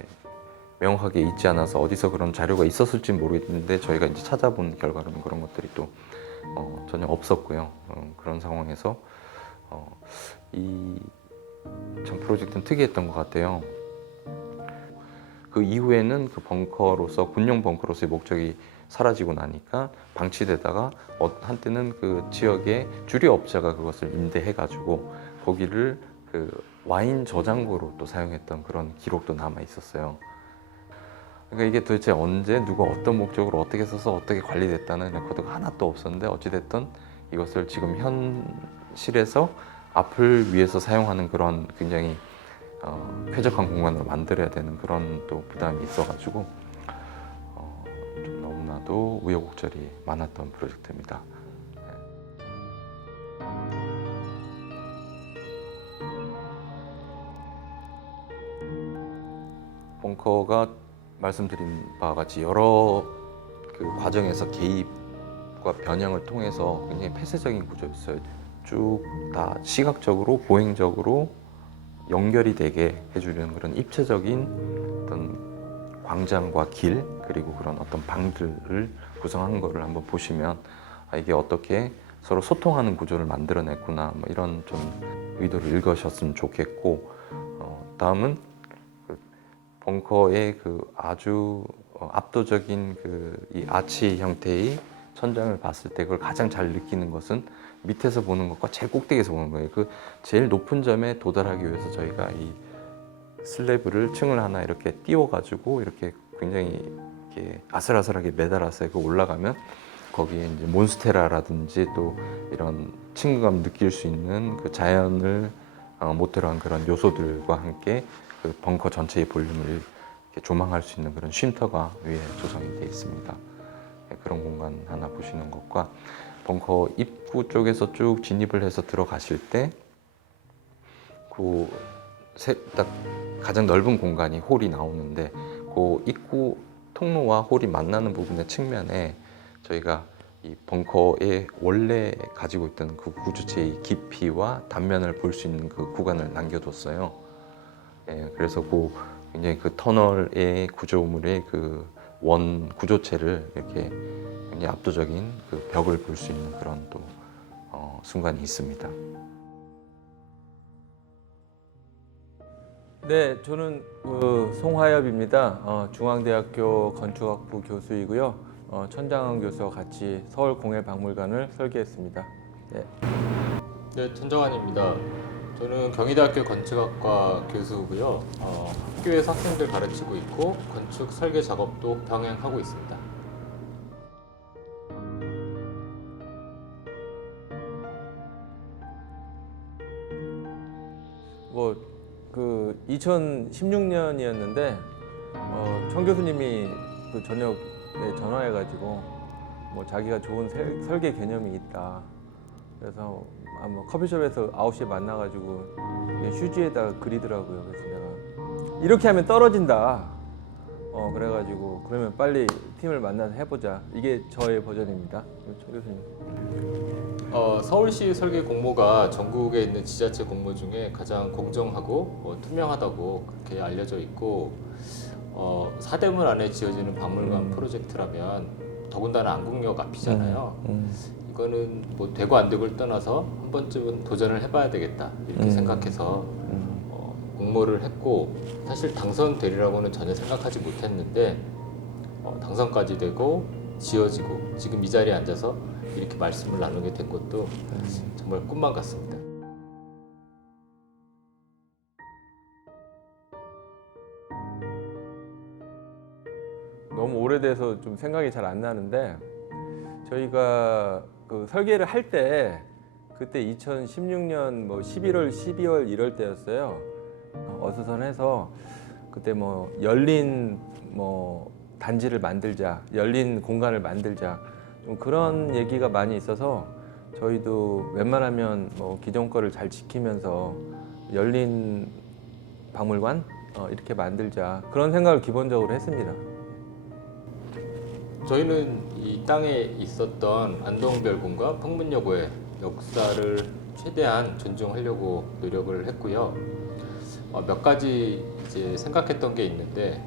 명확하게 있지 않아서 어디서 그런 자료가 있었을지 모르겠는데 저희가 이제 찾아본 결과로는 그런 것들이 또 전혀 없었고요. 그런 상황에서 이 참 프로젝트는 특이했던 것 같아요. 그 이후에는 그 벙커로서 군용 벙커로서의 목적이 사라지고 나니까 방치되다가 한때는 그 지역의 주류업자가 그것을 임대해가지고 거기를 그 와인 저장고로 또 사용했던 그런 기록도 남아 있었어요. 그러니까 이게 도대체 언제 누가 어떤 목적으로 어떻게 써서 어떻게 관리됐다는 레코드가 하나도 없었는데 어찌됐든 이것을 지금 현실에서 앞을 위해서 사용하는 그런 굉장히 쾌적한 공간으로 만들어야 되는 그런 또 부담이 있어가지고 좀 너무나도 우여곡절이 많았던 프로젝트입니다. 벙커가 말씀드린 바와 같이 여러 그 과정에서 개입과 변형을 통해서 굉장히 폐쇄적인 구조였어요. 쭉 다 시각적으로 보행적으로 연결이 되게 해주는 그런 입체적인 어떤 광장과 길 그리고 그런 어떤 방들을 구성한 거를 한번 보시면 이게 어떻게 서로 소통하는 구조를 만들어냈구나 뭐 이런 좀 의도를 읽으셨으면 좋겠고 다음은 그 벙커의 그 아주 압도적인 그 이 아치 형태의 천장을 봤을 때 그걸 가장 잘 느끼는 것은 밑에서 보는 것과 제일 꼭대기에서 보는 거예요. 그 제일 높은 점에 도달하기 위해서 저희가 이 슬래브를 층을 하나 이렇게 띄워가지고 이렇게 굉장히 이렇게 아슬아슬하게 매달아서 그 올라가면 거기에 이제 몬스테라라든지 또 이런 친근감 느낄 수 있는 그 자연을 모태로 한 그런 요소들과 함께 그 벙커 전체의 볼륨을 이렇게 조망할 수 있는 그런 쉼터가 위에 조성이 되어 있습니다. 그런 공간 하나 보시는 것과 벙커 입구 쪽에서 쭉 진입을 해서 들어가실 때 그 딱 가장 넓은 공간이 홀이 나오는데 그 입구 통로와 홀이 만나는 부분의 측면에 저희가 이 벙커에 원래 가지고 있던 그 구조체의 깊이와 단면을 볼 수 있는 그 구간을 남겨뒀어요. 예, 그래서 그 굉장히 그 터널의 구조물의 그 원 구조체를 이렇게 굉장히 압도적인 그 벽을 볼 수 있는 그런 또 순간이 있습니다. 네, 저는 송하엽입니다. 중앙대학교 건축학부 교수이고요. 천장은 교수와 같이 서울공예박물관을 설계했습니다. 네. 네, 천정환입니다. 저는 경희대학교 건축학과 교수고요. 학교에서 학생들 가르치고 있고 건축 설계 작업도 병행하고 있습니다. 그 2016년이었는데 청 교수님이 그 저녁에 전화해가지고 자기가 좋은 설계 개념이 있다. 그래서 커피숍에서 9시에 만나가지고 휴지에다가 그리더라고요. 그래서 내가 이렇게 하면 떨어진다. 그래가지고 그러면 빨리 팀을 만나서 해보자. 이게 저의 버전입니다. 청 교수님. 서울시 설계 공모가 전국에 있는 지자체 공모 중에 가장 공정하고 투명하다고 그렇게 알려져 있고 사대문 안에 지어지는 박물관 프로젝트라면 더군다나 안국역 앞이잖아요. 이거는 뭐 되고 안 되고를 떠나서 한 번쯤은 도전을 해봐야 되겠다 이렇게 생각해서 공모를 했고 사실 당선되리라고는 전혀 생각하지 못했는데 당선까지 되고 지어지고 지금 이 자리에 앉아서 이렇게 말씀을 나누게 된 것도 정말 꿈만 같습니다. 너무 오래돼서 좀 생각이 잘 안 나는데 저희가 그 설계를 할 때 그때 2016년 11월, 12월 이럴 때였어요. 어수선해서 그때 열린 단지를 만들자, 열린 공간을 만들자 좀 그런 얘기가 많이 있어서 저희도 웬만하면 기존 거를 잘 지키면서 열린 박물관 이렇게 만들자 그런 생각을 기본적으로 했습니다. 저희는 이 땅에 있었던 안동별궁과 풍문여고의 역사를 최대한 존중하려고 노력을 했고요. 몇 가지 이제 생각했던 게 있는데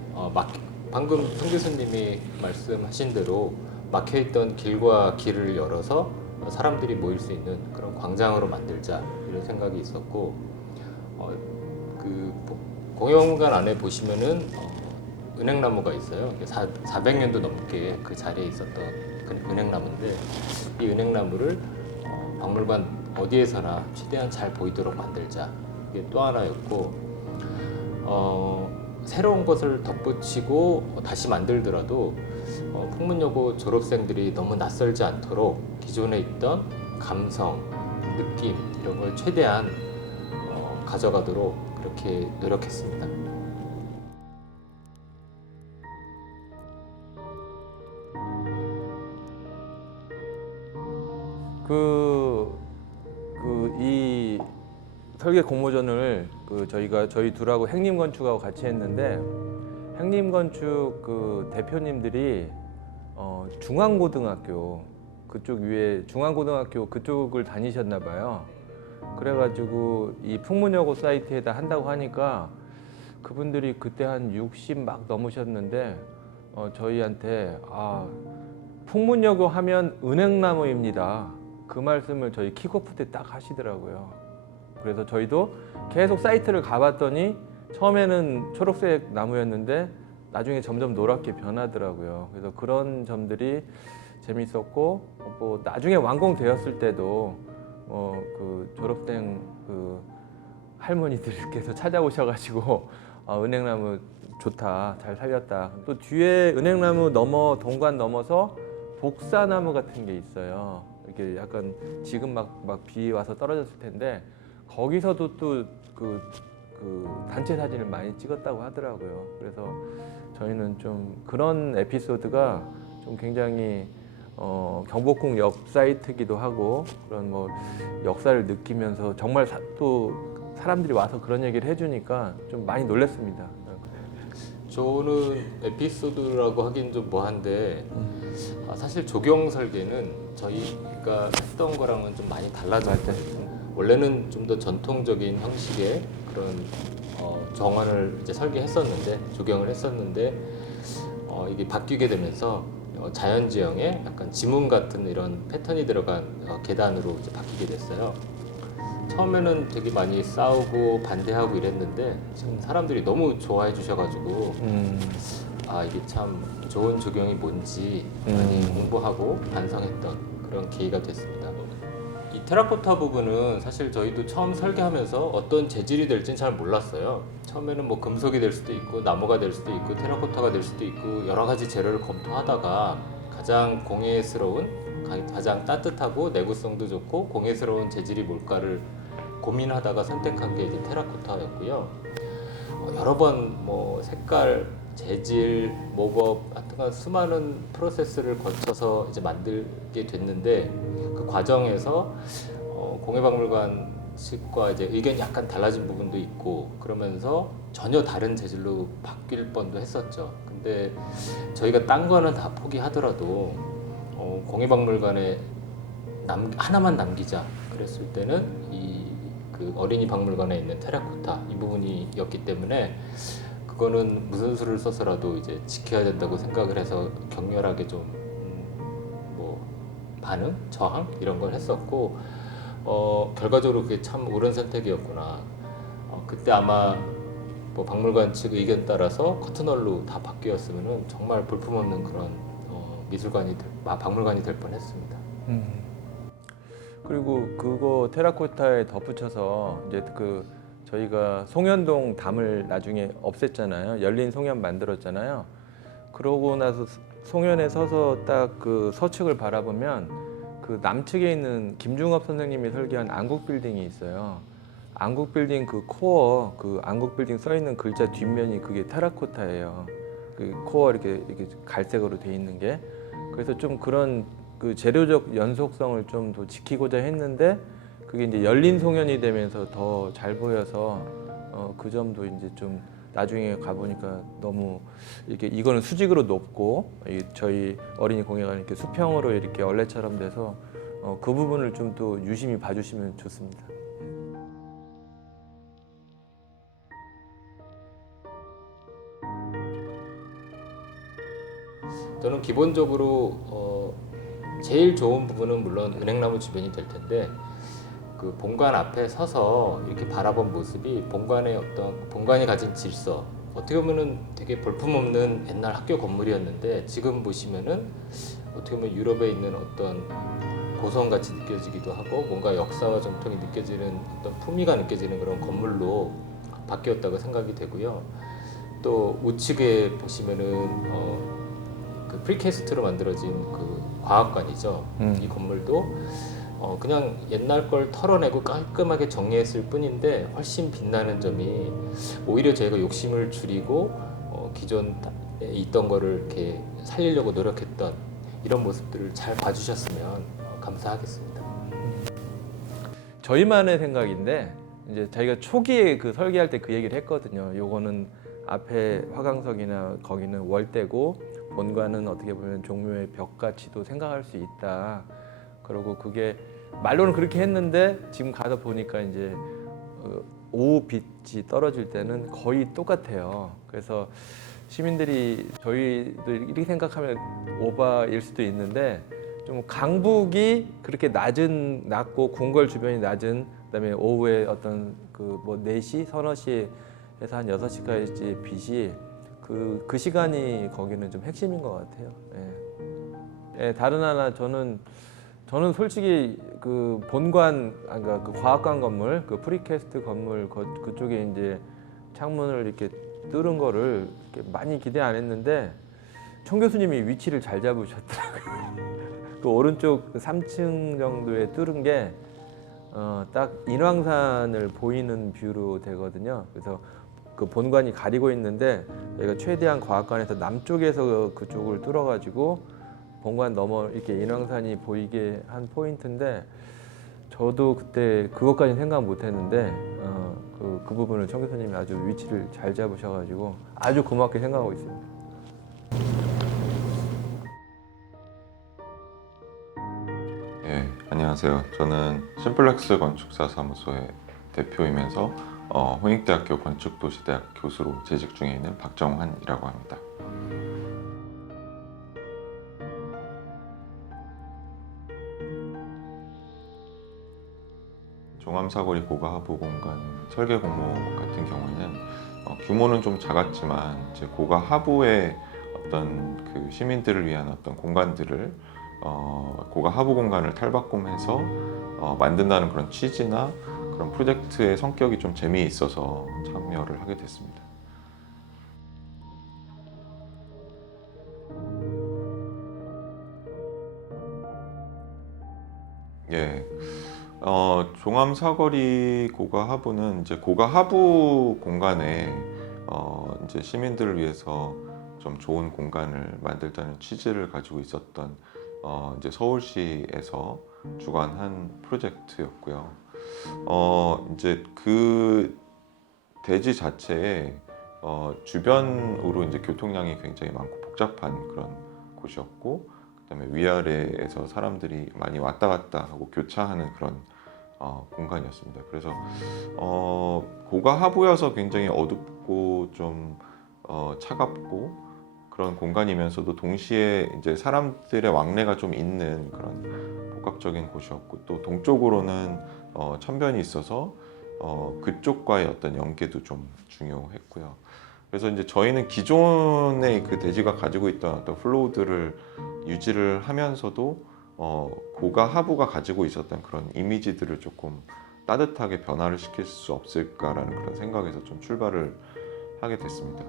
방금 송 교수님이 말씀하신 대로 막혀있던 길과 길을 열어서 사람들이 모일 수 있는 그런 광장으로 만들자 이런 생각이 있었고 그 공영관 안에 보시면은 은행나무가 있어요. 400년도 넘게 그 자리에 있었던 그 은행나무인데 이 은행나무를 박물관 어디에서나 최대한 잘 보이도록 만들자 이게 또 하나였고 새로운 것을 덧붙이고 다시 만들더라도 풍문여고 졸업생들이 너무 낯설지 않도록 기존에 있던 감성, 느낌 이런 걸 최대한 가져가도록 그렇게 노력했습니다. 이 설계 공모전을 저희 둘하고 행림건축하고 같이 했는데 행림건축 그 대표님들이 중앙고등학교 그쪽 위에 중앙고등학교 그쪽을 다니셨나 봐요. 그래가지고 이 풍문여고 사이트에다 한다고 하니까 그분들이 그때 한 60 막 넘으셨는데 저희한테 풍문여고 하면 은행나무입니다. 그 말씀을 저희 킥오프 때 딱 하시더라고요. 그래서 저희도 계속 사이트를 가봤더니 처음에는 초록색 나무였는데 나중에 점점 노랗게 변하더라고요. 그래서 그런 점들이 재밌었고, 뭐 나중에 완공되었을 때도 그 졸업생 그 할머니들께서 찾아오셔가지고 은행나무 좋다, 잘 살렸다. 또 뒤에 은행나무 동관 넘어서 복사나무 같은 게 있어요. 이렇게 약간 지금 막 비 와서 떨어졌을 텐데 거기서도 또 그 단체 사진을 많이 찍었다고 하더라고요. 그래서 저희는 좀 그런 에피소드가 좀 굉장히 경복궁역 사이트기도 하고 그런 뭐 역사를 느끼면서 정말 또 사람들이 와서 그런 얘기를 해주니까 좀 많이 놀랐습니다. 저는 에피소드라고 하긴 좀 뭐한데 사실 조경 설계는 저희가 했던 거랑은 좀 많이 달라졌거든요. 원래는 좀 더 전통적인 형식의 그런 정원을 이제 설계했었는데 조경을 했었는데 이게 바뀌게 되면서 자연지형에 약간 지문 같은 이런 패턴이 들어간 계단으로 이제 바뀌게 됐어요. 처음에는 되게 많이 싸우고 반대하고 이랬는데 지금 사람들이 너무 좋아해 주셔가지고 이게 참 좋은 조경이 뭔지 많이 공부하고 반성했던 그런 계기가 됐습니다. 이 테라코타 부분은 사실 저희도 처음 설계하면서 어떤 재질이 될지는 잘 몰랐어요. 처음에는 뭐 금속이 될 수도 있고 나무가 될 수도 있고 테라코타가 될 수도 있고 여러 가지 재료를 검토하다가 가장 공예스러운, 가장 따뜻하고 내구성도 좋고 공예스러운 재질이 뭘까를 고민하다가 선택한 게 이제 테라코타였고요. 여러 번 뭐 색깔, 재질, 모법 하여튼 수많은 프로세스를 거쳐서 이제 만들게 됐는데 그 과정에서 공예박물관 측과 이제 의견이 약간 달라진 부분도 있고 그러면서 전혀 다른 재질로 바뀔 뻔도 했었죠. 근데 저희가 딴 거는 다 포기하더라도 공예박물관에 하나만 남기자 그랬을 때는 그 어린이 박물관에 있는 테라코타 이 부분이었기 때문에 그거는 무슨 수를 써서라도 이제 지켜야 된다고 생각을 해서 격렬하게 좀 뭐 반응, 저항 이런 걸 했었고 결과적으로 그게 참 옳은 선택이었구나. 그때 아마 뭐 박물관 측 의견 따라서 커튼홀로 다 바뀌었으면은 정말 볼품없는 그런 박물관이 될 뻔했습니다. 그리고 그거 테라코타에 덧붙여서 이제 저희가 송현동 담을 나중에 없앴잖아요. 열린 송현 만들었잖아요. 그러고 나서 송현에 서서 딱 그 서측을 바라보면 그 남측에 있는 김중업 선생님이 설계한 안국빌딩이 있어요. 안국빌딩 그 코어, 그 안국빌딩 써 있는 글자 뒷면이 그게 테라코타예요. 그 코어 이렇게 갈색으로 돼 있는 게. 그래서 좀 그런 그 재료적 연속성을 좀 더 지키고자 했는데 그게 이제 열린 송현이 되면서 더 잘 보여서 그 점도 이제 좀 나중에 가보니까 너무 이거는 수직으로 높고 저희 어린이 공예관 이렇게 수평으로 이렇게 얼레처럼 돼서 그 부분을 좀 또 유심히 봐주시면 좋습니다. 저는 기본적으로 제일 좋은 부분은 물론 은행나무 주변이 될 텐데 그 본관 앞에 서서 이렇게 바라본 모습이 본관이 가진 질서 어떻게 보면은 되게 볼품없는 옛날 학교 건물이었는데 지금 보시면은 어떻게 보면 유럽에 있는 어떤 고성같이 느껴지기도 하고 뭔가 역사와 전통이 느껴지는 어떤 품위가 느껴지는 그런 건물로 바뀌었다고 생각이 되고요. 또 우측에 보시면은 그 프리캐스트로 만들어진 그 과학관이죠. 이 건물도 그냥 옛날 걸 털어내고 깔끔하게 정리했을 뿐인데 훨씬 빛나는 점이 오히려 저희가 욕심을 줄이고 기존에 있던 거를 이렇게 살리려고 노력했던 이런 모습들을 잘 봐주셨으면 감사하겠습니다. 저희만의 생각인데 이제 저희가 초기에 그 설계할 때 그 얘기를 했거든요. 요거는 앞에 화강석이나 거기는 월대고 본관은 어떻게 보면 종묘의 벽같이도 생각할 수 있다. 그리고 그게 말로는 그렇게 했는데 지금 가서 보니까 이제 오후 빛이 떨어질 때는 거의 똑같아요. 그래서 시민들이 저희도 이렇게 생각하면 오바일 수도 있는데 좀 강북이 그렇게 낮고 궁궐 주변이 낮은 그다음에 오후에 어떤 그 뭐 4시, 서너 시에서 한 6시까지 빛이 그 시간이 거기는 좀 핵심인 것 같아요. 예. 예, 다른 하나 저는 솔직히 그 본관 그러니까 그 과학관 건물 그 프리캐스트 건물 그쪽에 이제 창문을 이렇게 뚫은 거를 이렇게 많이 기대 안 했는데 청 교수님이 위치를 잘 잡으셨더라고요. 그 오른쪽 3층 정도에 뚫은 게 딱 인왕산을 보이는 뷰로 되거든요. 그래서 그 본관이 가리고 있는데 저희가 최대한 과학관에서 남쪽에서 그쪽을 뚫어가지고 본관 넘어 이렇게 인왕산이 보이게 한 포인트인데 저도 그때 그것까지는 생각 못했는데 그 부분을 청 교수님이 아주 위치를 잘 잡으셔가지고 아주 고맙게 생각하고 있습니다. 예, 안녕하세요. 저는 심플렉스 건축사 사무소의 대표이면서 홍익대학교 건축도시대학 교수로 재직 중에 있는 박정환이라고 합니다. 종암사거리 고가하부 공간 설계 공모 같은 경우는 규모는 좀 작았지만 이제 고가하부의 어떤 그 시민들을 위한 어떤 공간들을 고가하부 공간을 탈바꿈해서 만든다는 그런 취지나 그런 프로젝트의 성격이 좀 재미있어서 참여를 하게 됐습니다. 예, 종암사거리 고가하부는 이제 고가하부 공간에 이제 시민들을 위해서 좀 좋은 공간을 만들자는 취지를 가지고 있었던 이제 서울시에서 주관한 프로젝트였고요. 이제 그 대지 자체에 주변으로 이제 교통량이 굉장히 많고 복잡한 그런 곳이었고, 그다음에 위아래에서 사람들이 많이 왔다 갔다 하고 교차하는 그런 공간이었습니다. 그래서 고가하부여서 굉장히 어둡고 좀 차갑고 그런 공간이면서도 동시에 이제 사람들의 왕래가 좀 있는 그런 복합적인 곳이었고, 또 동쪽으로는 천변이 있어서 그쪽과의 어떤 연계도 좀 중요했고요. 그래서 이제 저희는 기존의 그 대지가 가지고 있던 어떤 플로우들을 유지를 하면서도 고가하부가 가지고 있었던 그런 이미지들을 조금 따뜻하게 변화를 시킬 수 없을까라는 그런 생각에서 좀 출발을 하게 됐습니다.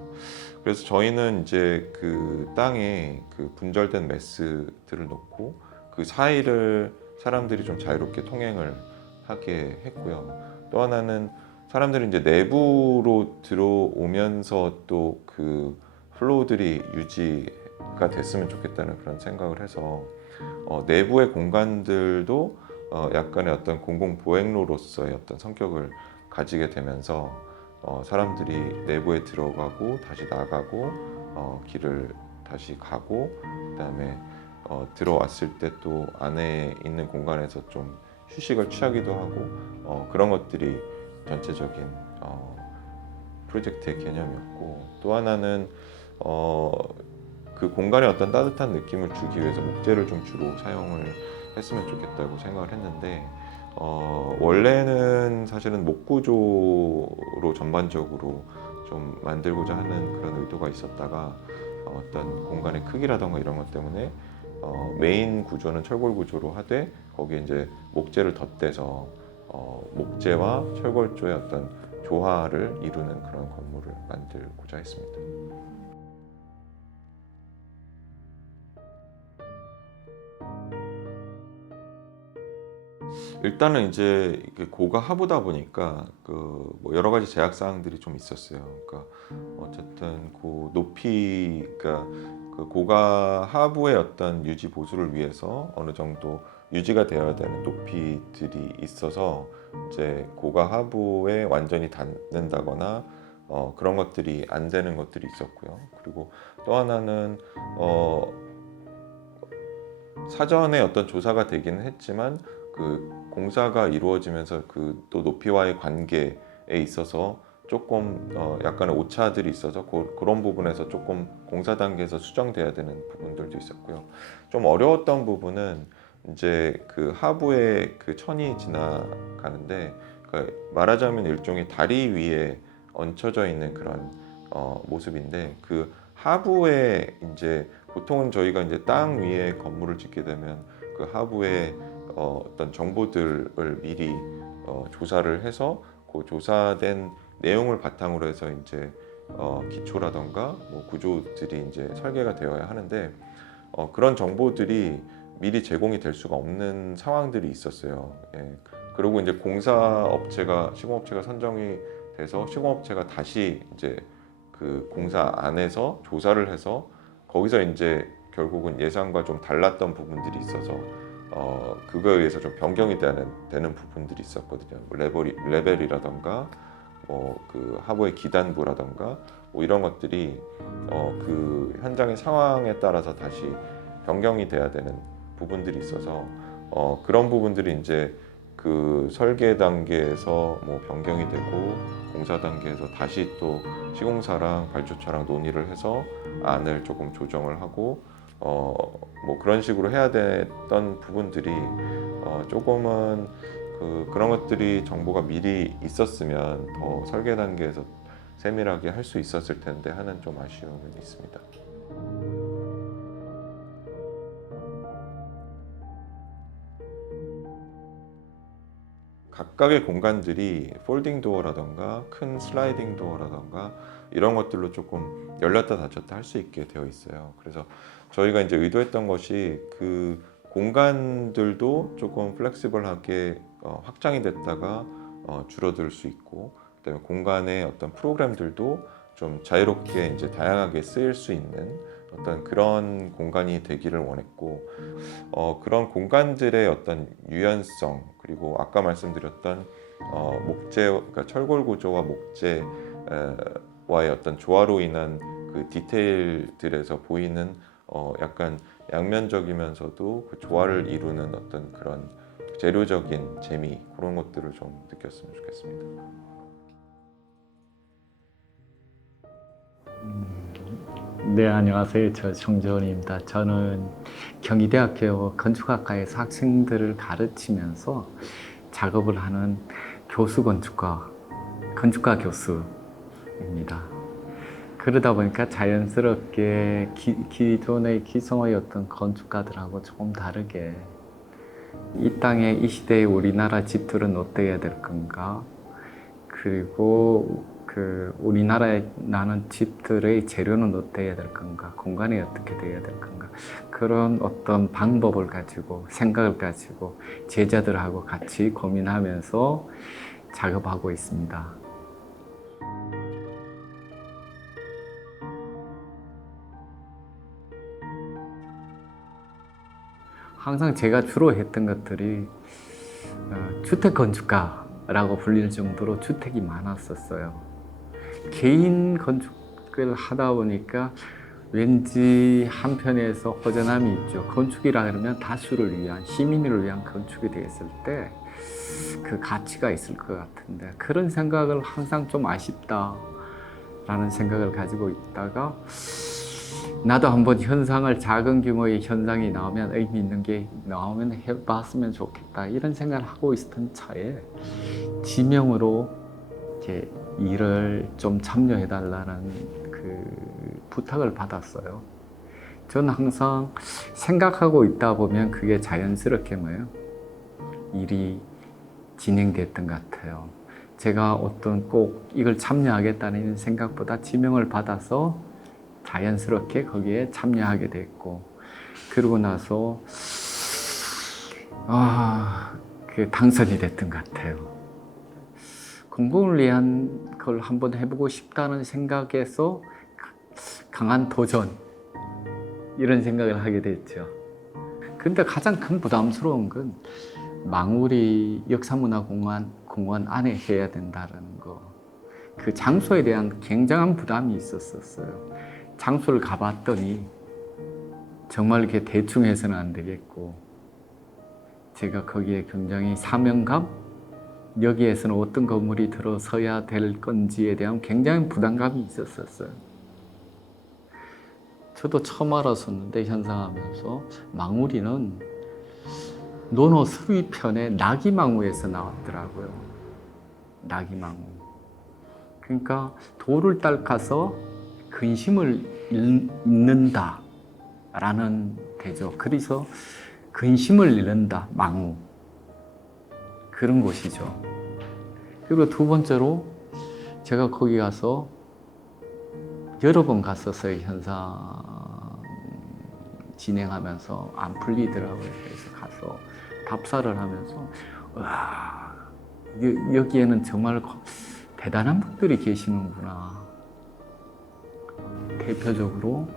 그래서 저희는 이제 그 땅에 그 분절된 메스들을 놓고 그 사이를 사람들이 좀 자유롭게 통행을 하게 했고요. 또 하나는 사람들이 이제 내부로 들어오면서 또 그 플로우들이 유지가 됐으면 좋겠다는 그런 생각을 해서 내부의 공간들도 약간의 어떤 공공보행로로서의 어떤 성격을 가지게 되면서 사람들이 내부에 들어가고 다시 나가고 길을 다시 가고, 그다음에 들어왔을 때 또 안에 있는 공간에서 좀 휴식을 취하기도 하고 그런 것들이 전체적인 프로젝트의 개념이었고, 또 하나는 그 공간에 어떤 따뜻한 느낌을 주기 위해서 목재를 좀 주로 사용을 했으면 좋겠다고 생각을 했는데 원래는 사실은 목구조로 전반적으로 좀 만들고자 하는 그런 의도가 있었다가 어떤 공간의 크기라던가 이런 것 때문에 메인 구조는 철골 구조로 하되 거기에 이제 목재를 덧대서 목재와 철골조의 어떤 조화를 이루는 그런 건물을 만들고자 했습니다. 일단은 이제 고가 하부다 보니까 뭐 여러 가지 제약 사항들이 좀 있었어요. 그러니까 어쨌든 그 높이가 그 고가 하부의 어떤 유지 보수를 위해서 어느 정도 유지가 되어야 되는 높이들이 있어서 이제 고가 하부에 완전히 닿는다거나 그런 것들이 안 되는 것들이 있었고요. 그리고 또 하나는 사전에 어떤 조사가 되기는 했지만 그 공사가 이루어지면서 그 또 높이와의 관계에 있어서 조금 약간의 오차들이 있어서 그런 부분에서 조금 공사 단계에서 수정돼야 되는 부분들도 있었고요. 좀 어려웠던 부분은 이제 그 하부에 그 천이 지나가는데 말하자면 일종의 다리 위에 얹혀져 있는 그런 모습인데 그 하부에 이제 보통은 저희가 이제 땅 위에 건물을 짓게 되면 그 하부에 어떤 정보들을 미리 조사를 해서 그 조사된 내용을 바탕으로 해서 이제 기초라던가 뭐 구조들이 이제 설계가 되어야 하는데 그런 정보들이 미리 제공이 될 수가 없는 상황들이 있었어요. 예. 그리고 이제 시공업체가 선정이 돼서 시공업체가 다시 이제 그 공사 안에서 조사를 해서 거기서 이제 결국은 예상과 좀 달랐던 부분들이 있어서 그거에 의해서 좀 변경이 되는 부분들이 있었거든요. 뭐 레벨이라던가 뭐 그 하부의 기단부라던가 뭐 이런 것들이 그 현장의 상황에 따라서 다시 변경이 돼야 되는 부분들이 있어서 그런 부분들이 이제 그 설계 단계에서 뭐 변경이 되고 공사 단계에서 다시 또 시공사랑 발주처랑 논의를 해서 안을 조금 조정을 하고 뭐 그런 식으로 해야 됐던 부분들이 조금은 그런 것들이 정보가 미리 있었으면 더 설계 단계에서 세밀하게 할 수 있었을 텐데 하는 좀 아쉬움은 있습니다. 각각의 공간들이 폴딩 도어라던가 큰 슬라이딩 도어라던가 이런 것들로 조금 열렸다 닫혔다 할 수 있게 되어 있어요. 그래서 저희가 이제 의도했던 것이 그 공간들도 조금 플렉시블하게 확장이 됐다가 줄어들 수 있고, 그다음에 공간의 어떤 프로그램들도 좀 자유롭게 이제 다양하게 쓰일 수 있는 어떤 그런 공간이 되기를 원했고, 그런 공간들의 어떤 유연성, 그리고 아까 말씀드렸던 목재, 그러니까 철골 구조와 목재와의 어떤 조화로 인한 그 디테일들에서 보이는 약간 양면적이면서도 그 조화를 이루는 어떤 그런 재료적인 재미, 그런 것들을 좀 느꼈으면 좋겠습니다. 네, 안녕하세요. 저 정재원입니다. 저는 경희대학교 건축학과에서 학생들을 가르치면서 작업을 하는 건축가 교수입니다. 그러다 보니까 자연스럽게 기존의 기성의 어떤 건축가들하고 조금 다르게 이 땅에 이 시대의 우리나라 집들은 어때야 될 건가, 그리고 우리나라에 나는 집들의 재료는 어때야 될 건가, 공간이 어떻게 되어야 될 건가, 그런 어떤 방법을 가지고 생각을 가지고 제자들하고 같이 고민하면서 작업하고 있습니다. 항상 제가 주로 했던 것들이 주택 건축가라고 불릴 정도로 주택이 많았었어요. 개인 건축을 하다 보니까 왠지 한편에서 허전함이 있죠. 건축이라 그러면 다수를 위한, 시민을 위한 건축이 되었을 때 그 가치가 있을 것 같은데, 그런 생각을 항상 좀 아쉽다라는 생각을 가지고 있다가 나도 한번 작은 규모의 현상이 나오면 의미 있는 게 나오면 해봤으면 좋겠다, 이런 생각을 하고 있었던 차에 지명으로 이렇게 일을 좀 참여해달라는 그 부탁을 받았어요. 저는 항상 생각하고 있다 보면 그게 자연스럽게 일이 진행됐던 것 같아요. 제가 어떤 꼭 이걸 참여하겠다는 생각보다 지명을 받아서 자연스럽게 거기에 참여하게 됐고, 그러고 나서 당선이 됐던 것 같아요. 공공을 위한 걸 한번 해보고 싶다는 생각에서 강한 도전, 이런 생각을 하게 됐죠. 그런데 가장 큰 부담스러운 건 망우리 역사문화공원 안에 해야 된다는 거, 그 장소에 대한 굉장한 부담이 있었어요. 장소를 가봤더니 정말 이렇게 대충 해서는 안 되겠고, 제가 거기에 굉장히 사명감, 여기에서는 어떤 건물이 들어서야 될 건지에 대한 굉장히 부담감이 있었어요. 저도 처음 알았었는데 현상하면서 망우리는 논어 수위편의 나기망우에서 나왔더라고요. 나기망우. 그러니까 돌을 닦아서 근심을 잃는다라는 되죠. 그래서 근심을 잃는다, 망우. 그런 곳이죠. 그리고 두 번째로 제가 거기 가서 여러 번 갔었어요. 현상 진행하면서 안 풀리더라고요. 그래서 가서 답사를 하면서 와, 여기에는 정말 대단한 분들이 계시는구나. 대표적으로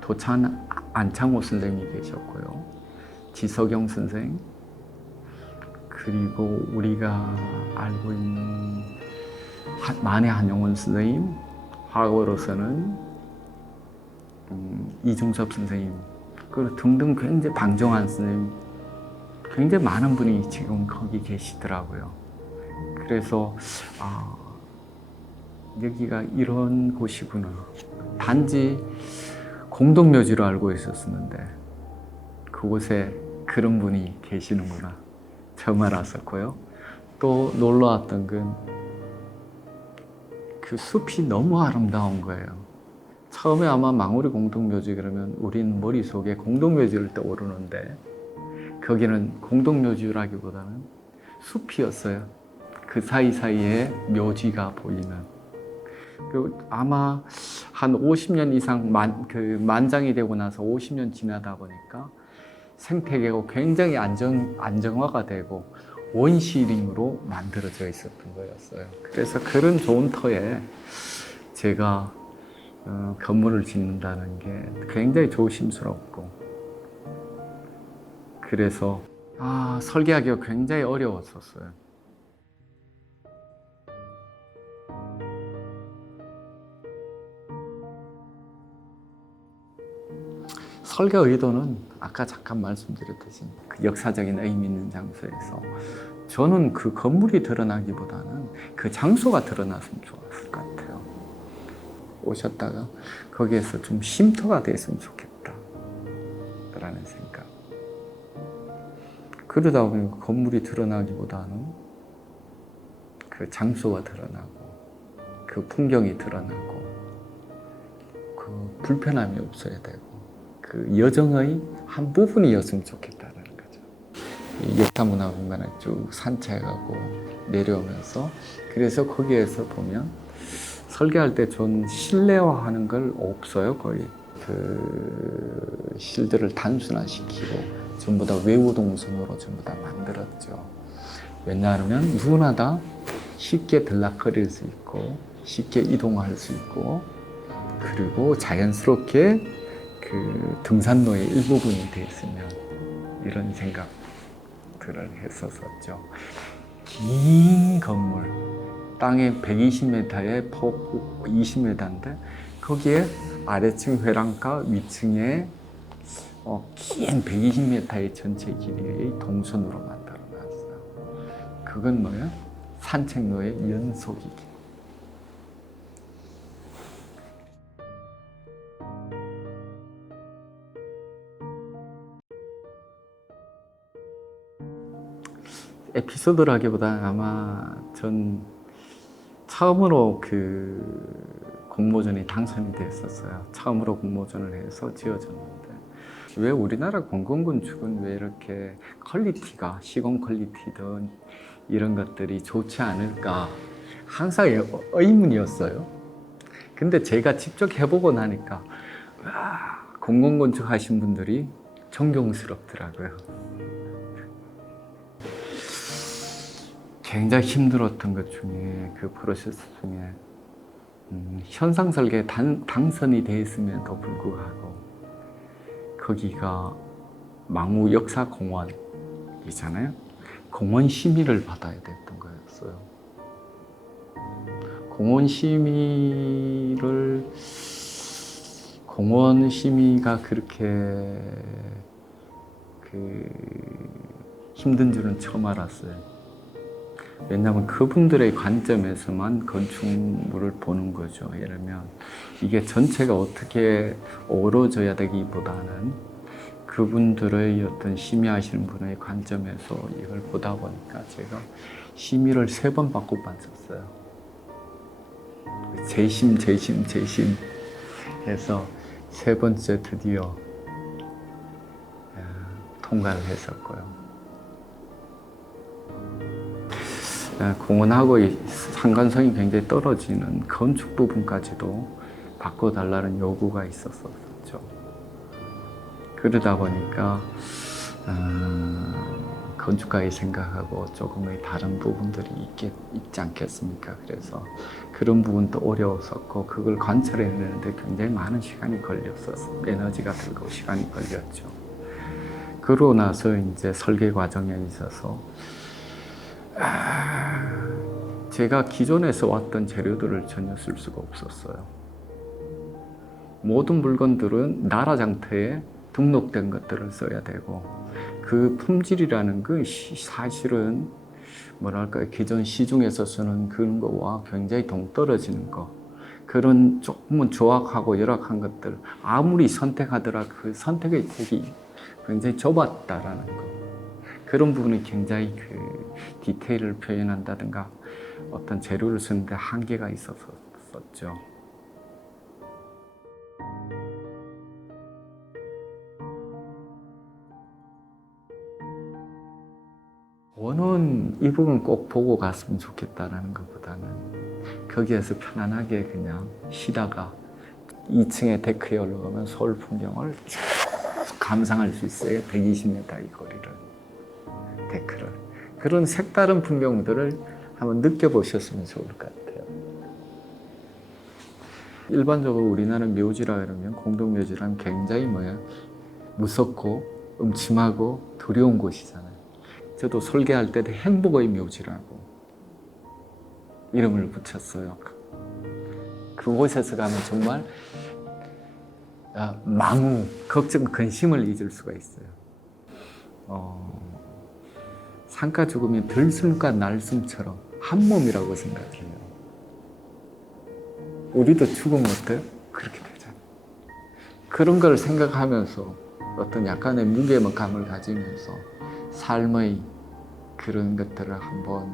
도찬 안창호 선생님이 계셨고요. 지석영 선생, 그리고 우리가 알고 있는 만해 한용운 선생님, 과거로서는 이중섭 선생님, 그리고 등등 굉장히 방정환 선생님, 굉장히 많은 분이 지금 거기 계시더라고요. 그래서 여기가 이런 곳이구나. 단지 공동묘지로 알고 있었는데 그곳에 그런 분이 계시는구나 처음 알았었고요. 또 놀러 왔던 건 그 숲이 너무 아름다운 거예요. 처음에 아마 망우리 공동묘지 그러면 우리는 머릿속에 공동묘지를 떠오르는데 거기는 공동묘지라기보다는 숲이었어요. 그 사이사이에 묘지가 보이는. 그리고 아마 한 50년 이상 만장이 되고 나서 50년 지나다 보니까 생태계가 굉장히 안정화가 되고 원시림으로 만들어져 있었던 거였어요. 그래서 그런 좋은 터에 제가 건물을 짓는다는 게 굉장히 조심스럽고, 그래서 설계하기가 굉장히 어려웠었어요. 설계 의도는 아까 잠깐 말씀드렸듯이 그 역사적인 의미 있는 장소에서 저는 그 건물이 드러나기보다는 그 장소가 드러났으면 좋았을 것 같아요. 오셨다가 거기에서 좀 쉼터가 됐으면 좋겠다 라는 생각. 그러다 보니 건물이 드러나기보다는 그 장소가 드러나고 그 풍경이 드러나고 그 불편함이 없어야 되고 그 여정의 한 부분이었으면 좋겠다는 거죠. 역사문화공간을 쭉 산책하고 내려오면서, 그래서 거기에서 보면 설계할 때 전 실내화하는 걸 없어요. 거의 그 실들을 단순화시키고 전부 다 외부 동선으로 전부 다 만들었죠. 왜냐하면 누구나 다 쉽게 들락거릴 수 있고 쉽게 이동할 수 있고, 그리고 자연스럽게 그 등산로의 일부분이 됐으면, 이런 생각들을 했었었죠. 긴 건물, 땅에 120m에 폭 20m인데 거기에 아래층 회랑과 위층에 긴 120m의 전체 길이의 동선으로 만들어놨어요. 그건 뭐예요? 산책로의 연속이기. 에피소드라기보다는 아마 전 처음으로 그 공모전에 당선이 됐었어요. 처음으로 공모전을 해서 지어졌는데, 왜 우리나라 공공건축은 왜 이렇게 퀄리티가, 시공 퀄리티든 이런 것들이 좋지 않을까 항상 의문이었어요. 근데 제가 직접 해보고 나니까 공공건축 하신 분들이 존경스럽더라고요. 굉장히 힘들었던 것 중에, 그 프로세스 중에 현상 설계에 당선이 됐음에도 불구하고 거기가 망우 역사공원이잖아요. 공원 심의를 받아야 됐던 거였어요. 공원 심의가 그렇게 힘든 줄은 처음 알았어요. 왜냐하면 그분들의 관점에서만 건축물을 보는 거죠. 예를 들면 이게 전체가 어떻게 어우러져야 되기보다는 그분들의 어떤 심의하시는 분의 관점에서 이걸 보다 보니까 제가 심의를 3번 받고 봤었어요. 재심 해서 3번째 드디어 통과를 했었고요. 공원하고 상관성이 굉장히 떨어지는 건축 부분까지도 바꿔달라는 요구가 있었었죠. 그러다 보니까 건축가의 생각하고 조금의 다른 부분들이 있지 않겠습니까? 그래서 그런 부분도 어려웠었고 그걸 관찰해내는데 굉장히 많은 시간이 걸렸었어요. 에너지가 들고 시간이 걸렸죠. 그러고 나서 이제 설계 과정에 있어서 제가 기존에서 왔던 재료들을 전혀 쓸 수가 없었어요. 모든 물건들은 나라 장터에 등록된 것들을 써야 되고 그 품질이라는 건 사실은 뭐랄까요, 기존 시중에서 쓰는 그런 거와 굉장히 동떨어지는 거, 그런 조금은 조악하고 열악한 것들 아무리 선택하더라 그 선택의 폭이 굉장히 좁았다라는 거, 그런 부분이 굉장히 그 디테일을 표현한다든가 어떤 재료를 쓰는데 한계가 있었었죠. 원은 이 부분 꼭 보고 갔으면 좋겠다라는 것보다는 거기에서 편안하게 그냥 쉬다가 2층에 데크에 올라가면 서울 풍경을 쭉 감상할 수 있어요. 120m 이 거리를, 데크를. 그런 색다른 풍경들을 한번 느껴보셨으면 좋을 것 같아요. 일반적으로 우리나라 묘지라 그러면 공동묘지라면 굉장히 무섭고 음침하고 두려운 곳이잖아요. 저도 설계할 때도 행복의 묘지라고 이름을 붙였어요. 그곳에서 가면 정말 망우, 걱정, 근심을 잊을 수가 있어요. 산가 죽으면 들숨과 날숨처럼 한 몸이라고 생각해요. 우리도 죽으면 어때요? 그렇게 되잖아요. 그런 걸 생각하면서 어떤 약간의 무게감을 가지면서 삶의 그런 것들을 한번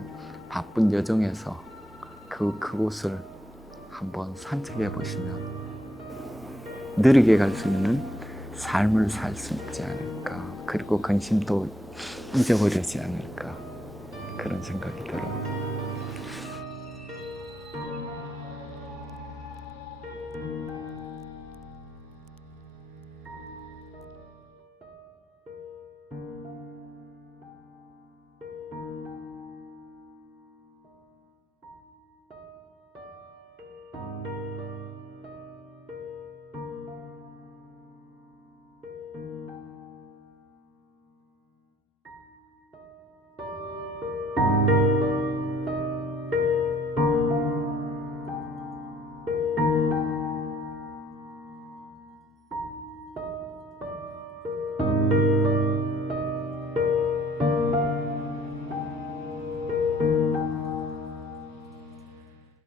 바쁜 여정에서 그곳을 한번 산책해 보시면 느리게 갈 수 있는 삶을 살 수 있지 않을까. 그리고 근심도 잊어버리지 않을까. 그런 생각이 들어요.